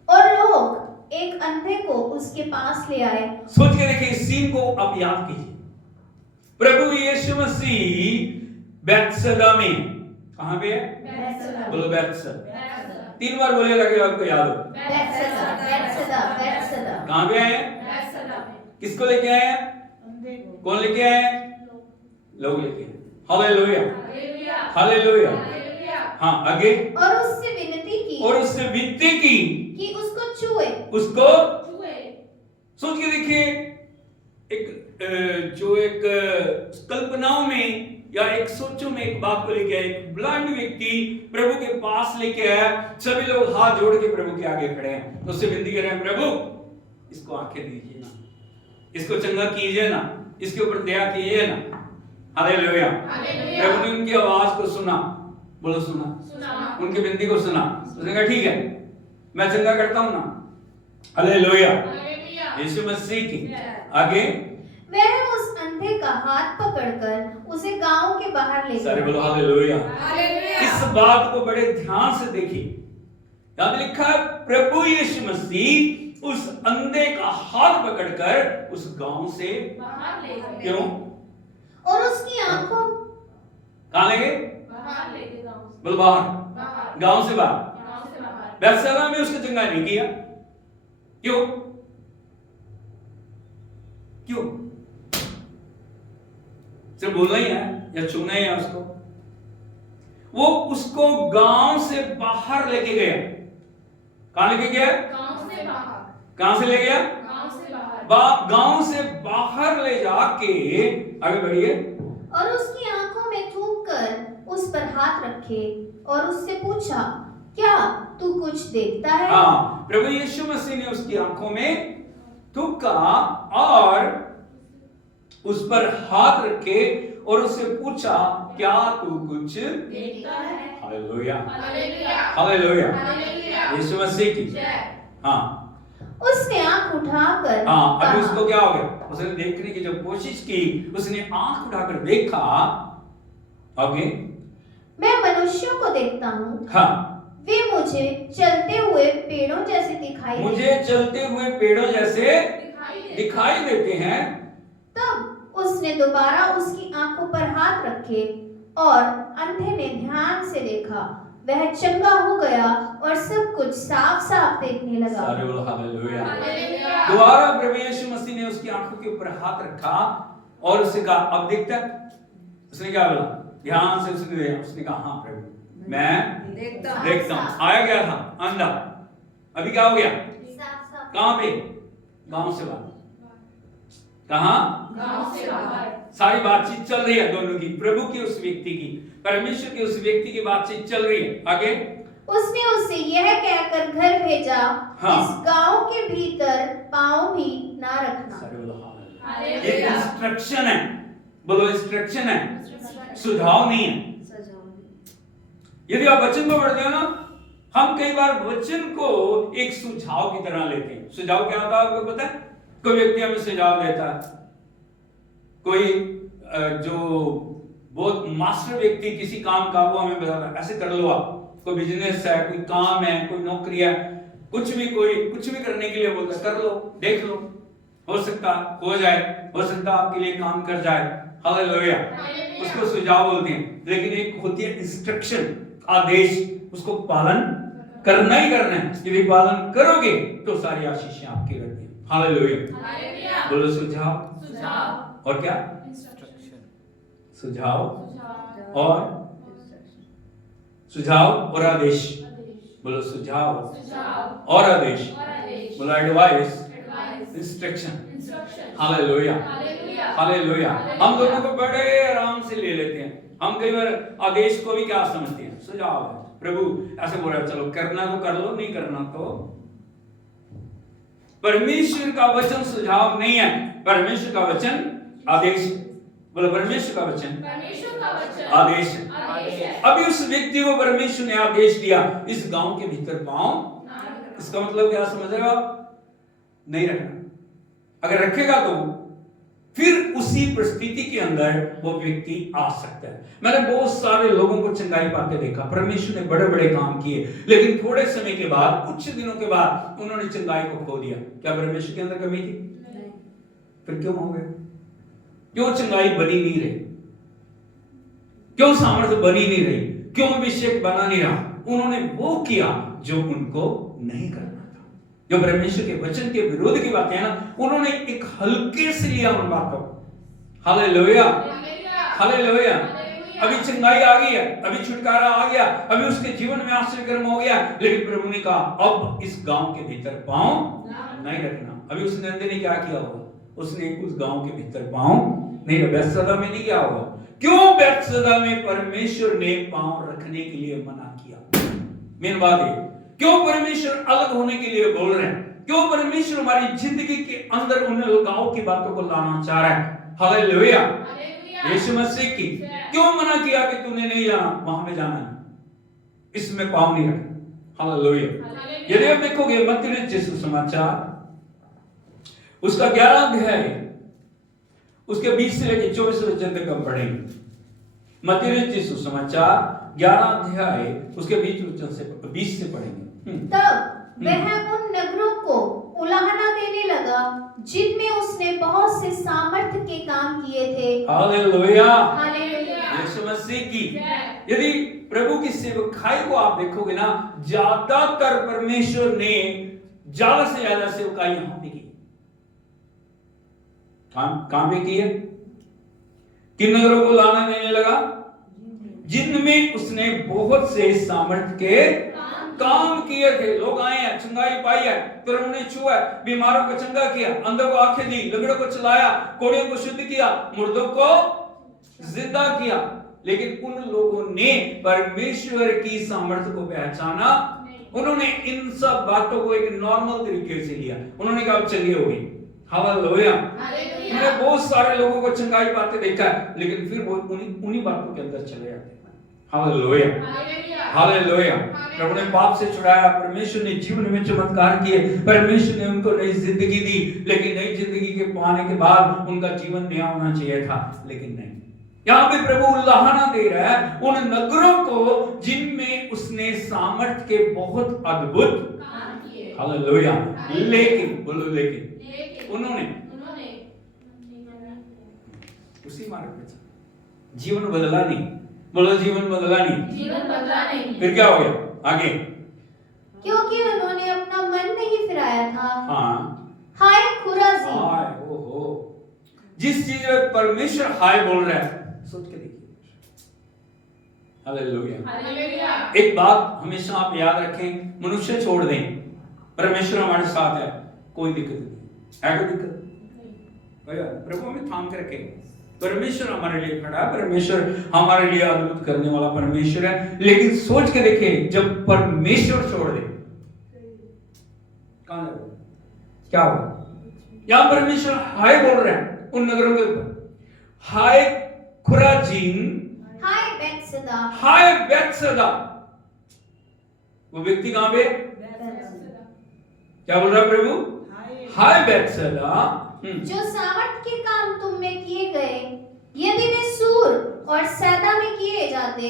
और लोग एक अंधे को उसके पास ले आए। सोच के देखिए, इस सीन को आप याद कीजिए। प्रभु यीशु मसीह बैतसैदा में, कहां पे है? बोलो बैतसैदा। 3 बार बोलेगा कि आपको याद हो। बैतसैदा, बैतसैदा, बैतसैदा। कहां पे आए? किसको लेके आए हैं? कौन लेके आए हैं? लोग लेके आए। Hallelujah, hallelujah. हाँ, आगे। और उससे विनती की, और उससे विनती की कि उसको छुए। उसको सोच के देखिए, एक कल्पनाओं में या एक सोचों में एक बात को लेके आया। एक ब्लाइंड व्यक्ति प्रभु के पास लेके आया। सभी लोग हाथ जोड़ के प्रभु के आगे खड़े हैं, तो उससे विनती कर रहे हैं, प्रभु इसको आंखें दीजिए ना, इसको चंगा कीजिए ना, इसके ऊपर दया कीजिए ना। हालेलुया। प्रभु ने उनकी आवाज को सुना। बोलो सुना। उनकी विनती को सुना। उसने कहा ठीक है, मैं चंगा करता हूं ना। हालेलुया, यीशु मसीह की। आगे। वह उस अंधे का हाथ पकड़कर उसे गांव के बाहर ले सारे गया। बोलो हालेलुया। इस बात को बड़े ध्यान से देखिए। यहां लिखा है, प्रभु यीशु मसीह उस अंधे का हाथ पकड़कर उस गांव से बाहर ले गए। क्यों? और उसकी आंखों, कहां ले गए? बाहर ले गए गांव से। बोलो बाहर, बाहर, गांव से बाहर। गांव से बाहर। बैतसैदा में उसको चंगा नहीं किया। क्यों? क्यों? सिर्फ बोलना ही है या छूना ही है उसको? वो उसको गांव से बाहर लेके गया। कहां लेके गया? गांव से बाहर। कहां से ले गया? गांव से बाहर। गांव से बाहर ले जाके, आगे बढ़िए। और उसकी आंखों में थूक कर उस पर हाथ रखे और उससे पूछा, क्या तू कुछ देखता है? हाँ, प्रभु यीशु मसीह ने उसकी आंखों में थूका और उस पर हाथ रखे और उससे पूछा, क्या तू कुछ देखता है? Hallelujah, hallelujah, hallelujah, hallelujah. Yeshu Masih की। जय। हाँ उसने आंख उठाकर हाँ, अभी कहा, उसको क्या हो गया? उसने देखने की जब कोशिश की, उसने आंख उठाकर देखा। आगे। मैं मनुष्यों को देखता हूँ, हाँ, वे मुझे चलते हुए पेड़ों जैसे दिखाई देते। मुझे चलते हुए पेड़ों जैसे दिखाई दे। दिखाई देते हैं। तब उसने दोबारा उसकी आंखों पर हाथ रखे और अंधे ने ध्यान से देखा। वह चंगा हो गया और सब कुछ साफ साफ देखने लगा। सारे बोलो हालेलुया। हालेलुया। दोबारा प्रभु यीशु मसीह ने उसकी आंखों के ऊपर हाथ रखा और उससे कहा, अब देखता है? उसने क्या बोला? ध्यान से उसने कहा, हाँ प्रभु मैं देखता हूँ। आया गया था अंधा, अभी क्या हो गया? साफ साफ। कहां पे? गांव से बाहर। कहां? गांव से बाहर। सारी बातचीत चल रही है दोनों की, प्रभु की उस व्यक्ति की, परमेश्वर की उस व्यक्ति की बातचीत चल रही है। आगे। उसने उसे यह कहकर घर भेजा, हाँ। इस गांव के भीतर पांव भी ना रखना। सारे बोलो हालेलुया। हालेलुया। ये इंस्ट्रक्शन है। बोलो इंस्ट्रक्शन है, सुझाव नहीं है। यदि आप वचन को पढ़ते हो ना, हम कई बार वचन को एक सुझाव की तरह लेते हैं। सुझाव क्या होता है आपको पता है? कोई व्यक्ति हमें सुझाव देता है, कोई जो बहुत मास्टर व्यक्ति किसी काम का, वो हमें बताता है ऐसे कर लो आप। कोई बिजनेस है, कोई काम है, कोई नौकरी है, कुछ भी करने के लिए बोलता है, कर लो, देख लो, हो सकता हो जाए, हो सकता आपके लिए काम कर जाए। हालेलुया, उसको सुझाव बोलते हैं। लेकिन एक होती है इंस्ट्रक्शन, आदेश, उसको पालन करना ही करना है। यदि पालन करोगे तो सारी आशीषें आपकी रहती हैं। हालेलुया। हालेलुया। बोलो सुझाव। सुझाव। और क्या? इंस्ट्रक्शन। सुझाव सुझाव। और सुझाव और आदेश। आदेश। बोलो सुझाव सुझाव और आदेश। और आदेश। बोलो advice, advice. Instruction. Instruction. Hallelujah, hallelujah. Hallelujah. हम दोनों को बड़े आराम से ले लेते हैं। हम कई बार आदेश को भी क्या समझते हैं? सुझाव है। प्रभु ऐसे बोल रहा है, चलो करना तो कर लो, नहीं करना तो। परमेश्वर का वचन सुझाव नहीं है, परमेश्वर का वचन आदेश। बोलो परमेश्वर का वचन परमेश्वर का वचन आदेश। आदेश है। अभी उस व्यक्ति को परमेश्वर ने आदेश दिया, इस गांव के भीतर पांव, इसका मतलब क्या समझ रहे हो आप? नहीं रखना। अगर रखेगा तो फिर उसी परिस्थिति के अंदर वो व्यक्ति आ सकता है। मैंने बहुत सारे लोगों को चंगाई पाते देखा, परमेश्वर ने बड़े बड़े काम किए, लेकिन थोड़े समय के बाद, कुछ दिनों के बाद उन्होंने चंगाई को खो दिया। क्या परमेश्वर के अंदर कमी थी? फिर क्यों हो गए? क्यों चंगाई बनी नहीं रही? क्यों सामर्थ्य बनी नहीं रही? क्यों अभिषेक बना नहीं रहा? उन्होंने वो किया जो उनको नहीं करना था, जो परमेश्वर के वचन के विरोध की बातें हैं ना, उन्होंने एक हल्के से लिया उन बातों। Hallelujah, hallelujah. अभी चंगाई आ गई है, अभी छुटकारा आ गया, अभी उसके जीवन में आश्चर्य कर्म हो गया, लेकिन प्रभु ने कहा अब इस गांव के भीतर पांव नहीं रखना। अभी उस नंदे ने क्या किया होगा? उसने उस गांव के भीतर पांव नहीं, बैतसैदा में नहीं किया होगा। क्यों बैतसैदा में परमेश्वर ने पांव रखने के लिए मना किया? मेन बात है, क्यों परमेश्वर अलग होने के लिए बोल रहे हैं? क्यों परमेश्वर हमारी जिंदगी के अंदर उन अलगाव की बातों को लाना चाह रहा है? हालेलुया, यीशु मसीह की क्यों मना किया कि तूने नहीं जाना, वहां में जाना है, इसमें पांव नहीं रखना। हालेलुया। यदि आप देखोगे मत्ती रचित सुसमाचार उसका 11 अध्याय उसके 20 से लेकर 24 वचन तक हम पढ़ेंगे। मत्ती रचित सुसमाचार 11 अध्याय उसके 20 से पढ़ेंगे। तब वह उन नगरों को उलाहना देने लगा जिनमें उसने बहुत से सामर्थ्य के काम किए थे। Hallelujah, hallelujah. यीशु मसीह की। यदि प्रभु की सेवकाई को आप देखोगे ना, ज्यादातर परमेश्वर ने ज्यादा से ज्यादा सेवकाई यहां पे की। काम भी की है। किन नगरों को लाना देने लगा? जिनमें उसने बहुत से सामर्थ्य के काम किए थे। लोग आए हैं, चंगाई पाई है, प्रभु ने छुआ है, बीमारों को चंगा किया, अंधों को आंखें दी, लंगड़ों को चलाया, कोढ़ियों को शुद्ध किया, मुर्दों को जिंदा किया। लेकिन उन लोगों ने परमेश्वर की सामर्थ्य को पहचाना। उन्होंने इन सब बातों को एक नॉर्मल तरीके से लिया। उन्होंने कहा चलिए हो गई। हालेलुया। मैंने बहुत सारे लोगों को चंगाई पाते देखा है, लेकिन फिर वो उन्हीं बातों के अंदर चले जाते हैं। Hallelujah, hallelujah. प्रभु ने पाप से छुड़ाया, परमेश्वर ने जीवन में चमत्कार किए, परमेश्वर ने उनको नई जिंदगी दी, लेकिन नई जिंदगी के पाने के बाद उनका जीवन नया होना चाहिए था, लेकिन नहीं। यहाँ पे प्रभु उल्लाहना दे रहा है उन नगरों को जिनमें उसने सामर्थ्य के बहुत अद्भुत। हालेलुया। लेकिन बोलो, लेकिन उन्होंने उसी मार्ग पे जीवन बदला नहीं। बोलो, जीवन बदला नहीं। जीवन बदला नहीं। फिर क्या हो गया आगे? क्योंकि उन्होंने अपना मन नहीं फिराया था। हाँ, हाय खुराजी। हाय, ओहो, जिस चीज में परमेश्वर हाय बोल रहा है, सोच के देखिए। हालेलुया। हालेलुया। एक बात हमेशा आप याद रखें, मनुष्य छोड़ दें, परमेश्वर हमारे साथ है, कोई दिक्कत नहीं है। कोई दिक्कत? प्रभु हमें थाम के रखे। परमेश्वर हमारे लिए खड़ा है, परमेश्वर हमारे लिए अद्भुत करने वाला परमेश्वर है। लेकिन सोच के देखें, जब परमेश्वर छोड़ दे कहां जाओगे? क्या होगा? यहां परमेश्वर हाय बोल रहे हैं उन नगरों के ऊपर। हाय खुराजीन, हाय बैतसैदा। हाय बैतसैदा। वो व्यक्ति कहां पे? क्या बोल रहा है प्रभु? हाय बैतसैदा, जो सामर्थ्य के काम तुम में किए गए, यदि वे सूर और सैदा में किए जाते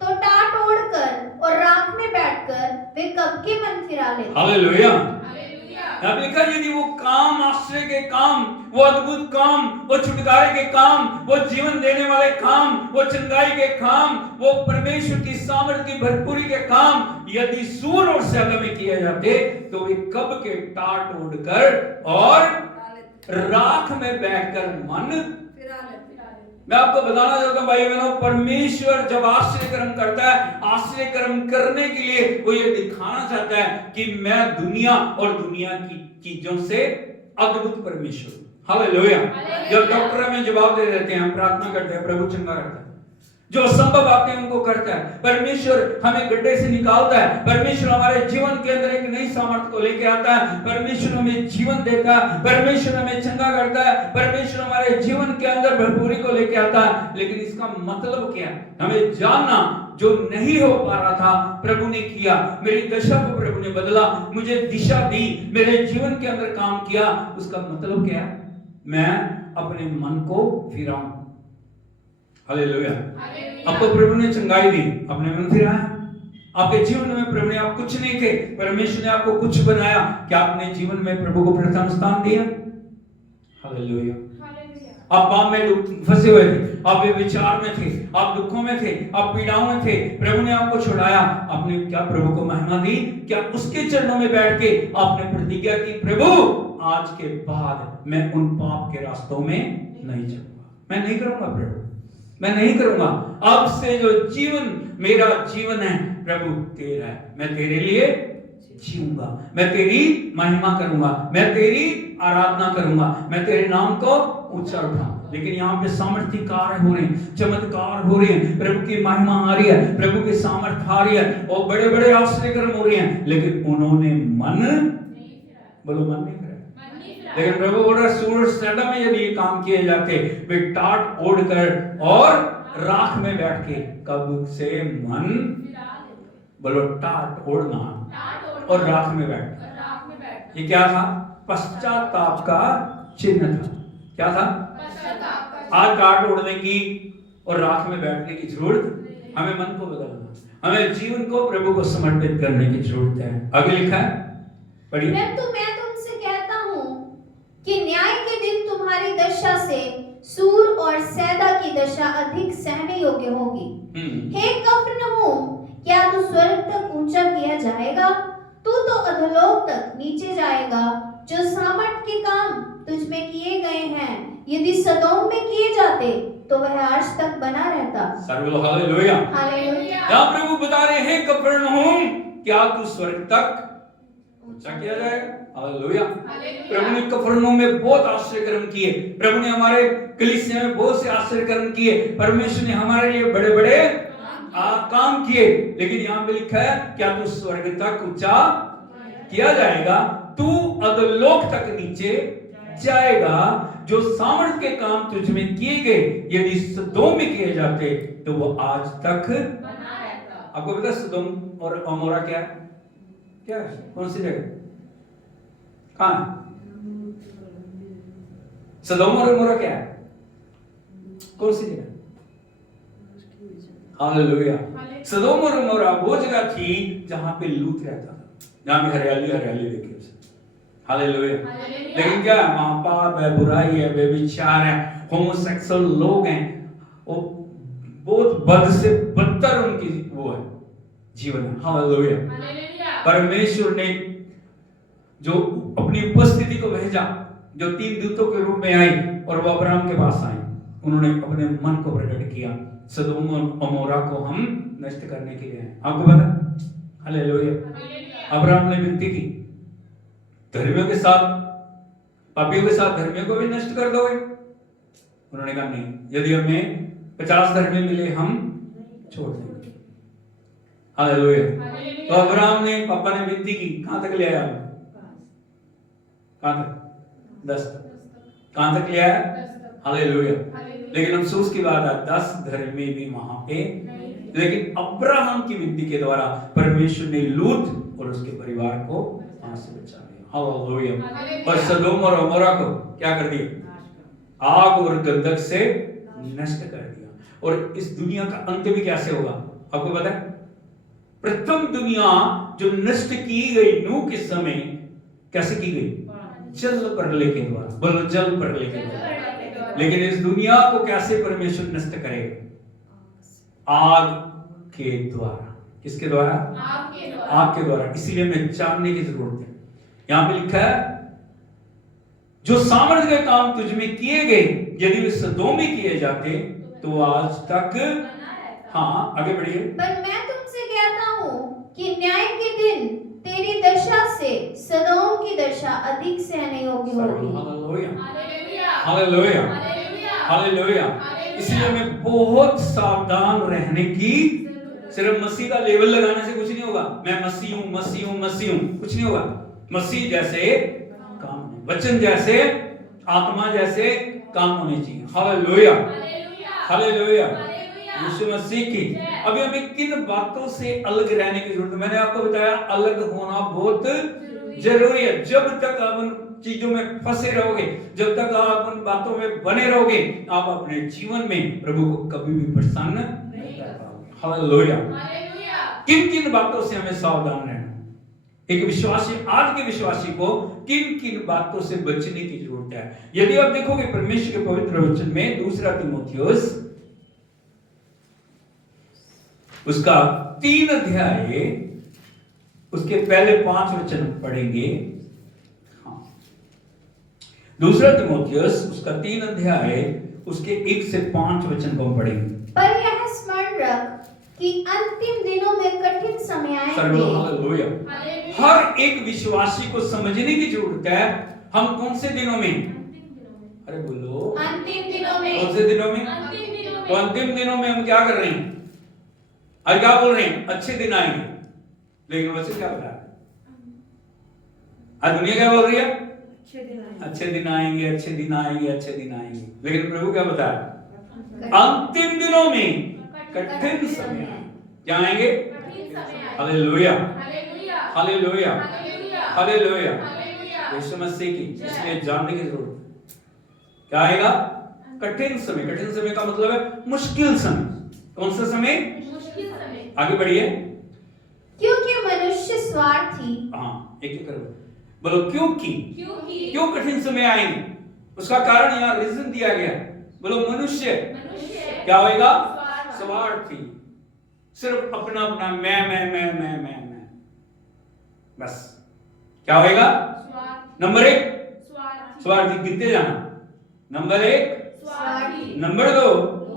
तो टाट ओढ़कर और राख में बैठकर वे कब के मन फिरा लेते। हालेलुया। हालेलुया। लिखा यदि वो काम, आश्चर्य के काम, वो अद्भुत काम, वो छुटकारे के काम, वो जीवन देने वाले काम, वो चंगाई के काम, वो परमेश्वर की सामर्थ्य की भरपूरी के काम यदि सूर और सैदा में किए जाते तो वे कब के टाट ओढ़कर और राख में बैठकर मन। मैं आपको बताना चाहता हूं भाई बहनों, परमेश्वर जब आश्चर्य कर्म करता है, आश्चर्य कर्म करने के लिए वो ये दिखाना चाहता है कि मैं दुनिया और दुनिया की चीजों से अद्भुत परमेश्वर। हालेलुया। जब डॉक्टर हमें जवाब दे देते हैं, हम प्रार्थना करते हैं, प्रभु चंगा करता है, जो असंभव बातें उनको करता है, परमेश्वर हमें गड्ढे से निकालता है, परमेश्वर हमारे जीवन के अंदर एक नई सामर्थ्य को लेके आता है, परमेश्वर हमें जीवन देता है, परमेश्वर हमें चंगा करता है, परमेश्वर हमारे जीवन के अंदर भरपूरी को लेके आता है। लेकिन इसका मतलब क्या है? हमें जानना, जो नहीं हो पा रहा था प्रभु ने किया, मेरी दशा को प्रभु ने बदला, मुझे दिशा दी, मेरे जीवन के अंदर काम किया। उसका मतलब क्या है? मैं अपने मन को फिराऊं। हालेलुया। हालेलुया। आपको प्रभु ने चंगाई दी, अपने मन फिराया। आपके जीवन में प्रभु ने आप कुछ नहीं थे, परमेश्वर ने आपको कुछ बनाया। क्या आपने जीवन में प्रभु को प्रथम स्थान दिया? हालेलुया। आप पाप में फंसे हुए थे, आप विचार में थे, आप दुखों में थे, आप पीड़ाओं में थे, प्रभु ने आपको छुड़ाया। आपने क्या प्रभु को महिमा दी? क्या उसके चरणों में बैठ के आपने प्रतिज्ञा की, प्रभु आज के बाद मैं उन पाप के रास्तों में नहीं चलूंगा, मैं नहीं करूंगा प्रभु, मैं नहीं करूंगा। अब से जो जीवन मेरा जीवन है प्रभु तेरा है, मैं तेरे लिए जीऊंगा, मैं तेरी महिमा करूंगा, मैं तेरी आराधना करूंगा, मैं तेरे नाम को ऊंचा उठाऊं। लेकिन यहाँ पे सामर्थ्य कार्य हो रहे हैं, चमत्कार हो रहे हैं, प्रभु की महिमा आ रही है, प्रभु की सामर्थ आ रही है और बड़े बड़े आश्चर्य कर्म हो रहे हैं, लेकिन उन्होंने मन बोलो मन नहीं करा। लेकिन प्रभु बोल रहा सूरज सदा में यदि ये काम किए जाते, वे टाट ओढ़कर और राख में बैठ के, कब से मन बोलो टाट ओढ़ना और राख में बैठ, ये क्या था? पश्चाताप का चिन्ह था। क्या था? आज टाट ओढ़ने की और राख में बैठने की जरूरत, हमें मन को बदलना, हमें जीवन को प्रभु को समर्पित करने की जरूरत है। आगे लिखा है, पढ़िए। मैं तुमसे कहता हूँ कि न्याय के दिन तुम्हारी दशा से सूर और सैदा की दशा अधिक सहने योग्य होगी। हे कफरनहूम, क्या तू स्वर्ग तक ऊंचा किया जाएगा? तू तो अधोलोक तक नीचे जाएगा। जो सामर्थ के काम तुझ में किए गए हैं, यदि सदोम में किए जाते तो वह आज तक बना रहता। हालेलुया। हालेलुया। यहाँ प्रभु बता रहे हैं, कफरनहूम, क्या तू स्वर्ग तक ऊंचा किया जाएगा? हालेलुया। प्रभु ने कफरनहूम में बहुत आश्चर्य कर्म किए, प्रभु ने हमारे कलीसिया में बहुत से आश्चर्य कर्म किए, परमेश्वर ने हमारे लिए बड़े बड़े काम किए। लेकिन यहाँ पे लिखा है, क्या तू स्वर्ग तक ऊंचा किया जाएगा, तू अधोलोक तक नीचे जाएगा। जो सामर्थ के काम तुझ में किए गए, यदि सदोम में किए जाते तो वो आज तक बना रहता। आपको पता सदोम और अमोरा क्या है? क्या है? कौन सी जगह? कहाँ? सदोम और अमोरा क्या है? कौन सी जगह? हालेलुया। सदोम और अमोरा वो जगह थी जहां पे लूत रहता था, जहां पे हरियाली हरियाली देखी उसे। हालेलुया। लेकिन क्या है? वहां पाप है, बुराई है, व्यभिचार है, होमोसेक्सुअल लोग हैं, वो बहुत बद से बदतर उनकी वो है जीवन है। हालेलुया। परमेश्वर ने जो अपनी उपस्थिति को भेजा, जो 3 दूतों के रूप में आई और वो अब्राहम के पास आई, उन्होंने अपने मन को प्रकट किया, सदोम और अमोरा को हम नष्ट करने के लिए आए। आपको पता? हालेलुया। अब्राहम ने विनती की, धर्मियों के साथ पापियों के साथ धर्मियों को भी नष्ट कर दोगे? उन्होंने कहा नहीं, यदि हमें 50 धर्मी मिले हम छोड़ देंगे। हालेलुया। तो अब्राहम ने, पापा ने विनती की, कहां तक ले आया? कहां तक? 10 तक। कहां तक ले आया? हालेलुया। लेकिन अफसोस की बात है, 10 धर्मी भी वहां पे, लेकिन अब्राहम की विनती के द्वारा परमेश्वर ने लूत और उसके परिवार को वहां से बचा लिया। हालेलुया। और सदोम और अमोरा को क्या कर दिया? आग और गंधक से नष्ट कर दिया। और इस दुनिया का अंत भी कैसे होगा आपको पता है? प्रथम दुनिया जो नष्ट की गई नूह के समय, कैसे की गई? जल प्रलय के द्वारा। बोलो जल प्रलय के द्वारा। लेकिन इस दुनिया को कैसे परमेश्वर नष्ट करेगा? आग के द्वारा। किसके द्वारा? आग के द्वारा। इसीलिए हमें जानने की जरूरत है। यहां पे लिखा है, जो सामर्थ के काम तुझ में किए गए, यदि वे सदोम में किए जाते तो आज तक। हाँ आगे बढ़िए। पर मैं तुमसे कहता हूँ कि न्याय के दिन तेरी दशा से सदोम की दशा अधिक सहने योग्य होगी। हालेलुया। हालेलुया। इसलिए हमें बहुत सावधान रहने की, सिर्फ मसीह का लेवल लगाने से कुछ नहीं होगा। मैं मसीह हूं, मसीह हूं, मसीह हूं, कुछ नहीं होगा। मसीह जैसे काम, वचन जैसे, आत्मा जैसे काम होने चाहिए। हालेलुया। हालेलुया। यीशु मसीह की। अभी हमें किन बातों से अलग रहने की जरूरत है? मैंने आपको बताया अलग होना बहुत जरूरी है। जब तक चीजों में फंसे रहोगे, जब तक आप उन बातों में बने रहोगे, आप अपने जीवन में प्रभु को कभी भी प्रसन्न नहीं कर पाओगे। हालेलुया। किन किन बातों से हमें सावधान रहना? एक विश्वासी, आज के विश्वासी को किन किन बातों से बचने की जरूरत है? यदि आप देखोगे परमेश्वर के पवित्र वचन में 2 तीमुथियुस उसका 3 अध्याय, उसके पहले 5 वचन पढ़ेंगे। हाँ, 2 तीमुथियुस उसका 3 अध्याय उसके 1 से 5 वचन को पढ़ेंगे। पर यह स्मरण रख कि अंतिम दिनों में कठिन समय आएंगे। हालेलुया। हर एक विश्वासी को समझने की जरूरत है, हम कौन से दिनों में? अरे बोलो, अंतिम दिनों में। कौन से दिनों में? तो अंतिम दिनों में हम क्या कर रहे हैं? आज क्या बोल रहे हैं? अच्छे दिन आएंगे, लेकिन वचन क्या बता रहा है? आज दुनिया क्या बोल रही है? अच्छे दिन आएंगे, अच्छे दिन आएंगे, अच्छे दिन आएंगे, लेकिन प्रभु क्या बता रहा है? अंतिम दिनों में कठिन समय क्या आएंगे? Hallelujah, hallelujah, hallelujah. Yeshu Masih की इसलिए जानने की जरूरत है। क्या आएगा? कठिन समय। कठिन समय का मतलब है मुश्किल समय। कौन सा समय? मुश्किल समय। आगे बढ़िए। क्योंकि मनुष्य स्वार्थी। हाँ, एक एक करो, बोलो क्योंकि। क्योंकि क्यों कठिन समय आएंगे? उसका कारण यहाँ रीजन दिया गया। बोलो मनुष्य क्या होएगा? स्वार्थी, सिर्फ अपना अपना मैं बस। क्या होएगा? नंबर 1 स्वार्थी, गिनते जाना। नंबर 1 स्वार्थी। नंबर 2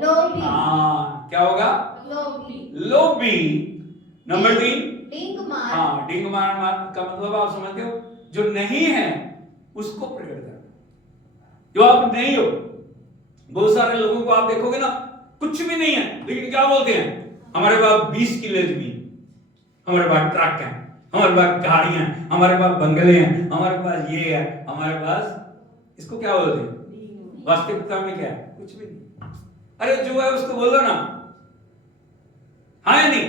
लोभी। हाँ, क्या होगा? लोभी। नंबर 3 डींग मार। हाँ, डींग मार का मतलब आप समझते हो, जो नहीं है उसको प्रकट करना। जो आप नहीं हो, बहुत सारे लोगों को आप देखोगे ना, कुछ भी नहीं है, लेकिन क्या बोलते हैं? हमारे पास 20 किले जमीन, हमारे पास ट्रक है, हमारे पास गाड़ियां हैं, हमारे पास बंगले हैं, हमारे पास ये है, हमारे पास। इसको क्या बोलते हैं? वास्तविकता में क्या है? कुछ भी नहीं। अरे जो है उसको बोलो ना, हाँ या नहीं?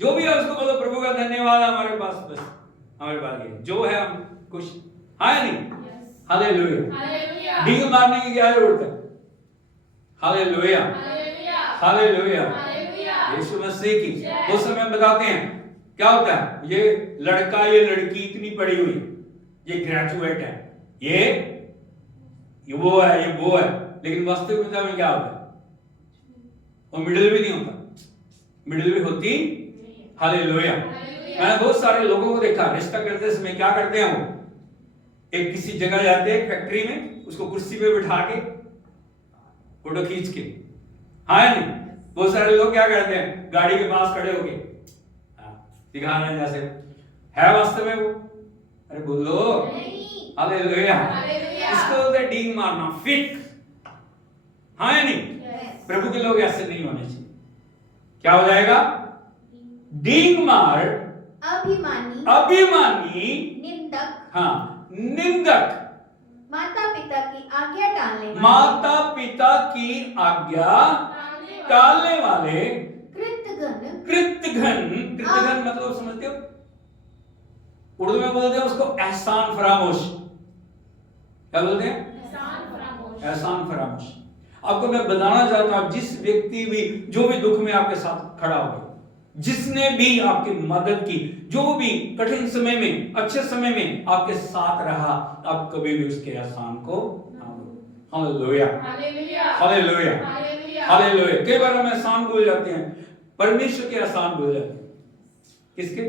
जो भी है उसको बोलो प्रभु का धन्यवाद, हमारे पास बस, हमारे पास ये जो है, हम खुश। हाँ या नहीं? हालेलुया। डींग मारने की क्या जरूरत है? Hallelujah, hallelujah. यीशु मसीह की वो समय बताते हैं क्या होता है? ये लड़का, ये लड़की इतनी पढ़ी हुई, ये ग्रेजुएट है, ये वो है, ये वो है, लेकिन वास्तविकता में क्या होता है? वो मिडिल भी नहीं होता, मिडिल भी होती। हालेलुया। मैंने बहुत सारे लोगों को देखा, रिश्ता करते समय क्या करते हैं? वो एक किसी जगह जाते हैं, फैक्ट्री में, उसको कुर्सी पे बिठा के फोटो खींच के। हाँ नहीं? बहुत सारे लोग क्या करते हैं? गाड़ी के पास खड़े होके दिखा रहे हैं जैसे है, वास्तव में वो। अरे बोलो हालेलुया। इसको बोलते हैं डींग मारना, फिक। हाँ या नहीं? प्रभु के लोग ऐसे नहीं होने चाहिए। क्या हो जाएगा? डींग मार, अभिमानी, अभिमानी, निंदक, हाँ निंदक, माता पिता की आज्ञा टालने वाले, माता पिता की आज्ञा टालने वाले, कृतघ्न, कृतघ्न मतलब समझते हो? उर्दू में बोलते हैं उसको एहसान फरामोश। क्या बोलते हैं? एहसान फरामोश। आपको मैं बताना चाहता हूं, जिस व्यक्ति भी, जो भी दुख में आपके साथ खड़ा हो, जिसने भी आपकी मदद की, जो भी कठिन समय में, अच्छे समय में आपके साथ रहा, आप कभी भी उसके एहसान को ना भूलो। Hallelujah, hallelujah, hallelujah. कई बार हम एहसान भूल जाते हैं, परमेश्वर के एहसान भूल जाते हैं। किसके?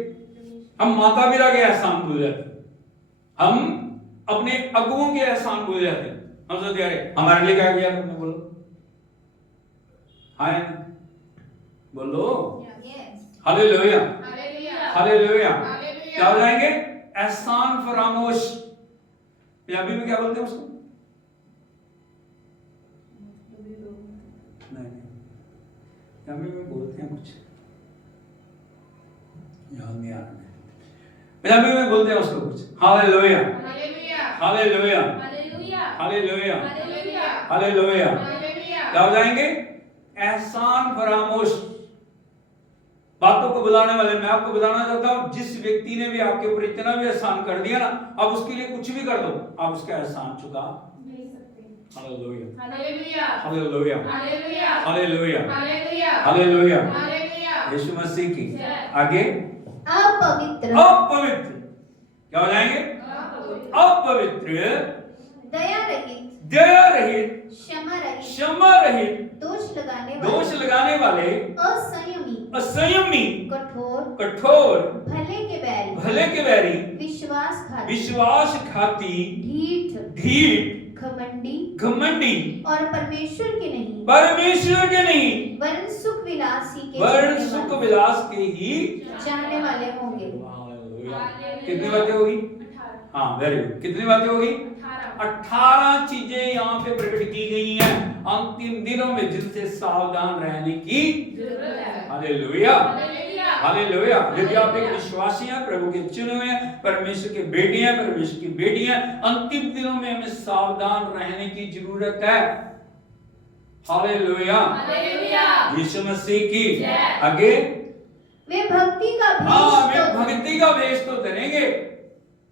हम माता पिता के एहसान भूल जाते हैं, हम अपने अगुओं के एहसान भूल जाते हैं। हम सोचते हैं अरे हमारे लिए क्या किया तुमने? बोलो हाँ, बोलो हालेलुया, हालेलुया। क्या हो जाएंगे? एहसान फरामोश। पंजाबी में क्या बोलते हैं उसको? नहीं, पंजाबी में बोलते हैं कुछ, याद नहीं आ रहा। पंजाबी में बोलते हैं उसको कुछ। Hallelujah, hallelujah, hallelujah, hallelujah. क्या हो जाएंगे? एहसान फरामोश। बातों को बुलाने वाले, मैं आपको बताना चाहता हूं, जिस व्यक्ति ने भी आपके ऊपर इतना भी एहसान कर दिया ना, आप उसके लिए कुछ भी कर दो, आप उसका एहसान चुका नहीं सकते। Hallelujah hallelujah hallelujah hallelujah hallelujah hallelujah hallelujah hallelujah. Yeshu Masih की। जय। आगे अपवित्र, अपवित्र क्या हो जाएंगे? अपवित्र, दया रहित, दया रहित, क्षमा रहित, क्षमा रहित, दोष लगाने वाले, असंयमी, असंयमी, कठोर, कठोर, भले के बैरी, विश्वासघाती, ढीठ, ढीठ, घमंडी और परमेश्वर के नहीं, वरन सुख विलास के ही चाहने वाले होंगे। कितनी बातें होगी? हाँ, वेरी गुड। कितनी बातें होगी? 18 चीजें यहाँ पे प्रकट की गई हैं अंतिम दिनों में, जिनसे सावधान रहने की जरूरत है। Hallelujah hallelujah hallelujah. यदि आप एक विश्वासी हैं, प्रभु के चुने हुए हैं, परमेश्वर के बेटे हैं, परमेश्वर की बेटी हैं, अंतिम दिनों में हमें सावधान रहने की जरूरत है। Hallelujah hallelujah. यीशु मसीह की। जय। आगे वे भक्ति का हाँ, वे भेष भक्ति का भेष तो धरेंगे,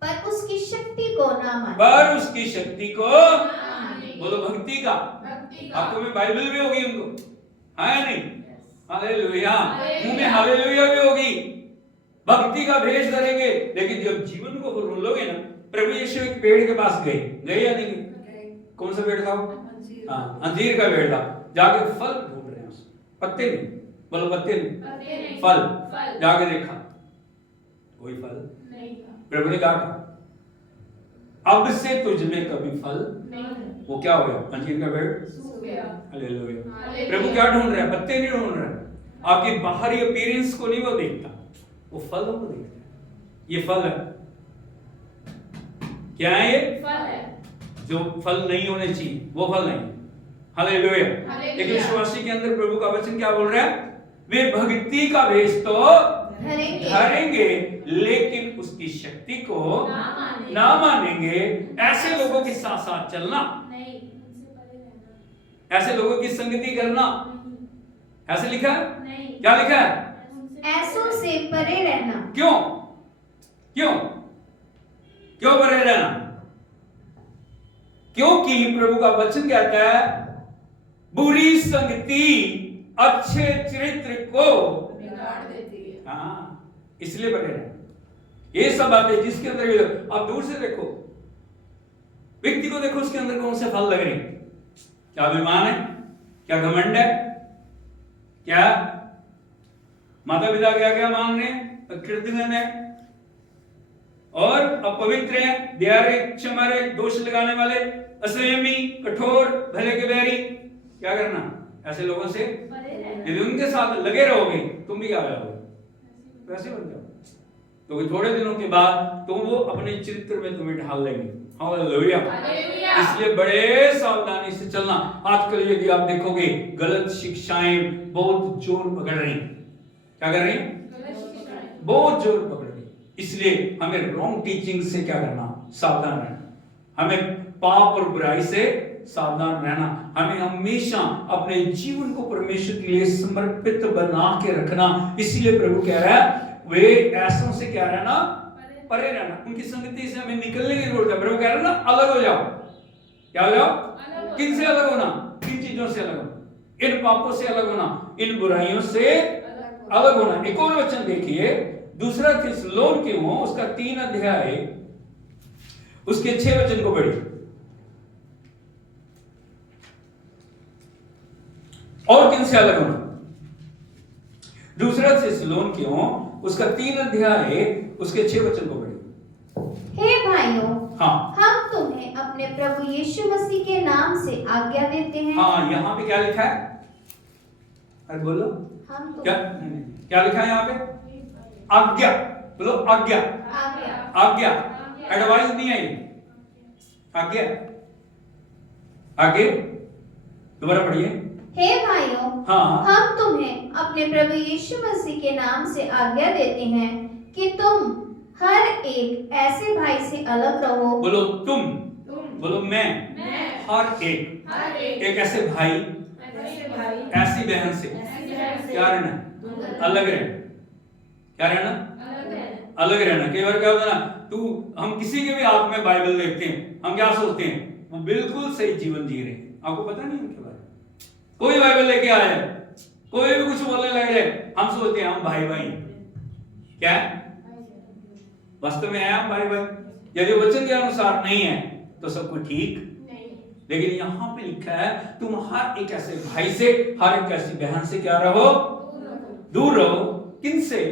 पर उसकी शक्ति को ना माने। पर उसकी शक्ति को, आमीन। बोलो भक्ति का। भक्ति का। आपको में बाइबल भी होगी उनको, है नहीं? हालेलुया। हालेलुया। मुंह में हालेलुया भी होगी, भक्ति का भेष धरेंगे। लेकिन जब जीवन को रोलोगे ना, प्रभु यीशु एक पेड़ के पास गए या नहीं गए? कौन सा पेड़ था वो? हाँ, अंजीर का पेड़ था। जाके फल ढूंढ रहे हैं उसमें, पत्ते नहीं, बोलो पत्ते नहीं, पत्ते नहीं। फल। फल। जाके देखा कोई फल नहीं था। प्रभु ने कहा अब से तुझ में कभी फल। नहीं था। वो क्या हो गया? अंजीर का पेड़ सूख गया। हालेलुया। हालेलुया। प्रभु क्या ढूंढ रहा है? पत्ते नहीं ढूंढ रहा है, आपकी बाहरी अपीयरेंस को नहीं वो देखता, वो फल को देखता है। ये फल है, क्या है ये? फल है। जो फल नहीं होने चाहिए वो फल नहीं। हालेलुया। हालेलुया। लेकिन विश्वासी के अंदर प्रभु का वचन क्या बोल रहा है? वे भक्ति का भेष तो धरेंगे, धरेंगे, लेकिन उसकी शक्ति को ना मानेंगे। ऐसे लोगों के साथ साथ चलना, नहीं, उनसे परे रहना। ऐसे लोगों की संगति करना, नहीं, ऐसे लिखा है? नहीं। क्या लिखा है? उनसे ऐसों से परे रहना। क्यों? क्यों? क्यों परे रहना? क्योंकि प्रभु का वचन कहता है बुरी संगति अच्छे चरित्र को बिगाड़ देती है। हाँ, इसलिए परे रहना। ये सब बातें जिसके अंदर भी, आप दूर से देखो व्यक्ति को, देखो उसके अंदर कौन से फल लग रहे हैं। क्या अभिमान है? क्या घमंड है? क्या माता पिता क्या क्या मान रहे हैं? कृतघ्न है और अपवित्र है, दया रहित, क्षमा रहित, दोष लगाने वाले, असंयमी, कठोर, भले के बैरी। क्या करना? ऐसे लोगों से परे रहना। यदि उनके साथ लगे रहोगे, तुम भी क्या हो जाओगे? वैसे बन जाओ, क्योंकि थोड़े दिनों के बाद तुम वो अपने चरित्र में तुम्हें ढाल लेंगे। हालेलुया। हालेलुया। इसलिए बड़े सावधानी से चलना। आजकल यदि आप देखोगे गलत शिक्षाएं बहुत जोर पकड़ रही। क्या कर रही? बहुत जोर पकड़ रही। इसलिए हमें रॉन्ग टीचिंग से क्या करना? सावधान रहना। हमें पाप और बुराई से सावधान रहना। हमें हमेशा अपने जीवन को परमेश्वर के लिए समर्पित बना के रखना। इसीलिए प्रभु कह रहा है वे ऐसों से क्या रहना? परे रहना। उनकी संगति से हमें निकलने की जरूरत है। प्रभु कह रहा है ना, अलग हो जाओ। क्या हो जाओ? किन से अलग होना? किन चीजों से अलग होना? इन पापों से अलग होना, इन बुराइयों से अलग होना। एक और वचन देखिए, दूसरा थिस्सलुनीकियों उसका 3 अध्याय उसके 6 वचन को पढ़िए। और किन से अलग होना? दूसरा थिस्सलुनीकियों उसका 3 अध्याय उसके 6 वचन को पढ़िए। हे भाइयों, हाँ हम तुम्हें अपने प्रभु यीशु मसीह के नाम से आज्ञा देते हैं। हाँ, यहाँ पे क्या लिखा है? अरे बोलो हम क्या क्या लिखा है यहाँ पे? आज्ञा। बोलो आज्ञा। आज्ञा। आज्ञा, एडवाइस नहीं है ये, आज्ञा। आगे दोबारा पढ़िए। हे भाइयों, हाँ हम तुम्हें अपने प्रभु यीशु मसीह के नाम से आज्ञा देते हैं कि तुम हर एक ऐसे भाई से अलग रहो। बोलो तुम, बोलो मैं, मैं, हर एक, हर एक ऐसे भाई, ऐसे भाई, ऐसी बहन से ऐसी बहन से क्या रहना? अलग रहना। क्या रहना? अलग है। अलग रहना। कई बार क्या होता है ना, हम किसी के भी हाथ में बाइबल देखते हैं, हम क्या सोचते हैं वो बिल्कुल सही जीवन जी रहे हैं, आपको पता नहीं उनके बारे में। कोई बाइबल लेके आया, कोई भी कुछ बोलने लग जाए, हम सोचते हैं हम भाई भाई। क्या है? वास्तव में है हम भाई भाई। यदि वचन के अनुसार नहीं है तो सब कुछ ठीक नहीं। लेकिन यहाँ पे लिखा है तुम हर एक ऐसे भाई से, हर एक ऐसी बहन से क्या रहो? दूर रहो। किनसे?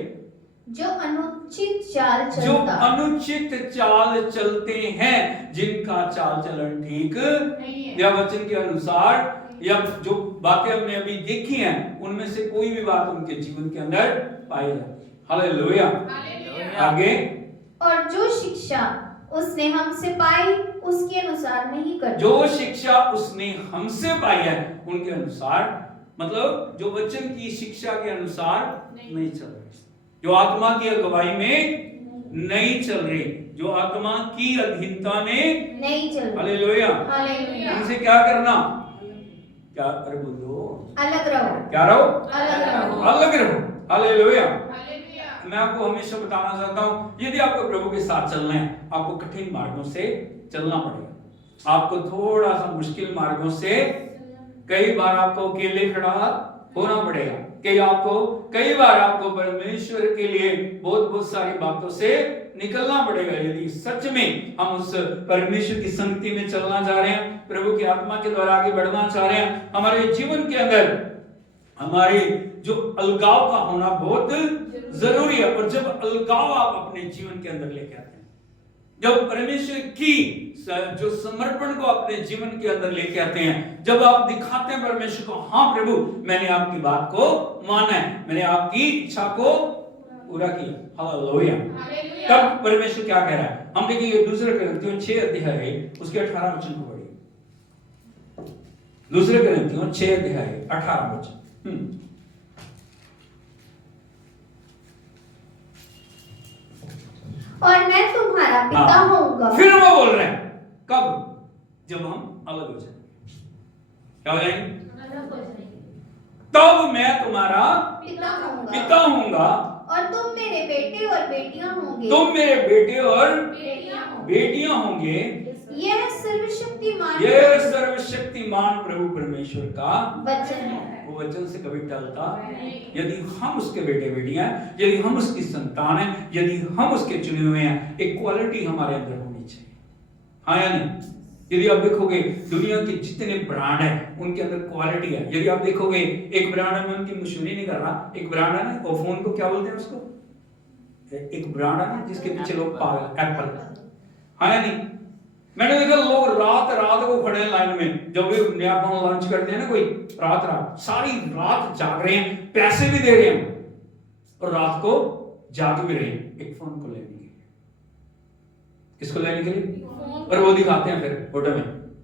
जो अनुचित चाल जो चलता, अनुचित चाल चलते हैं, जिनका चाल चलन ठीक नहीं है। या वचन के अनुसार, या जो बातें हमने अभी देखी हैं उनमें से कोई भी बात उनके जीवन के अंदर पाई जाए। हालेलुया। हालेलुया। आगे, और जो शिक्षा उसने हमसे पाई उसके अनुसार नहीं करता। जो शिक्षा उसने हमसे पाई है उनके अनुसार, मतलब जो वचन की शिक्षा के अनुसार नहीं चल रहे, जो आत्मा की अगुवाई में नहीं चल रही, जो आत्मा की अधीनता में नहीं चल रहा। हालेलुया। हालेलुया। उनसे क्या करना? क्या? अरे बोलो, अलग रहो। क्या रहो? अलग रहो। अलग रहो। हालेलुया। हालेलुया। मैं आपको हमेशा बताना चाहता हूं, यदि आपको प्रभु के साथ चलना है, आपको कठिन मार्गों से चलना पड़ेगा। आपको थोड़ा सा मुश्किल मार्गों से, कई बार आपको अकेले खड़ा होना पड़ेगा, कई बार आपको परमेश्वर के लिए बहुत सारी बातों से निकलना पड़ेगा। यदि सच में हम उस परमेश्वर की संगति में चलना चाह रहे हैं, प्रभु की आत्मा के द्वारा आगे बढ़ना चाह रहे हैं, हमारे जीवन के अंदर हमारे जो अलगाव का होना बहुत जरूरी है। और जब अलगाव आप अपने जीवन के अंदर लेके आते हैं, जब परमेश्वर की जो समर्पण को अपने जीवन के अंदर लेके आते हैं, जब आप दिखाते हैं परमेश्वर को, हाँ प्रभु मैंने आपकी बात को माना है, मैंने आपकी इच्छा को पूरा किया। हालेलुया। तब परमेश्वर क्या कह रहा है? हम देखिए दूसरे कोरिन्थियों 6 अध्याय उसके 18 वचन को पढ़िए। दूसरे कोरिन्थियों 6 अध्याय 18 वचन। और मैं तुम्हारा पिता होऊंगा। फिर वो बोल रहे हैं कब? जब हम अलग हो जाएंगे। क्या हो जाएंगे? तब मैं तुम्हारा पिता होऊंगा और तुम मेरे बेटे और बेटियां होंगे। तुम मेरे बेटे और बेटियां बेटियां होंगे। यह सर्वशक्तिमान यह सर्वशक्तिमान प्रभु परमेश्वर का वचन है। वो वचन से कभी टलता। यदि हम उसके बेटे बेटियां हैं, यदि हम उसकी संतान हैं, यदि हम उसके चुने हुए हैं, एक क्वालिटी हमारे अंदर होनी चाहिए। हाँ या नहीं? यदि आप देखोगे दुनिया के जितने ब्रांड हैं उनके अंदर क्वालिटी है। यदि आप देखोगे, एक ब्रांड है, मैं उनकी मशहूरी नहीं कर रहा, एक ब्रांड है ना, वो फोन को क्या बोलते हैं उसको, एक ब्रांड है ना जिसके पीछे लोग पागल, एप्पल। हाँ या नहीं? मैंने देखा लोग रात को खड़े हैं लाइन में, जब भी नया फोन लॉन्च करते हैं ना कोई, रात सारी रात जाग रहे हैं, पैसे भी दे रहे हैं और रात को जाग भी रहे हैं एक फोन को लेने के लिए। किसको लेने के लिए? और वो दिखाते हैं फिर फोटो में,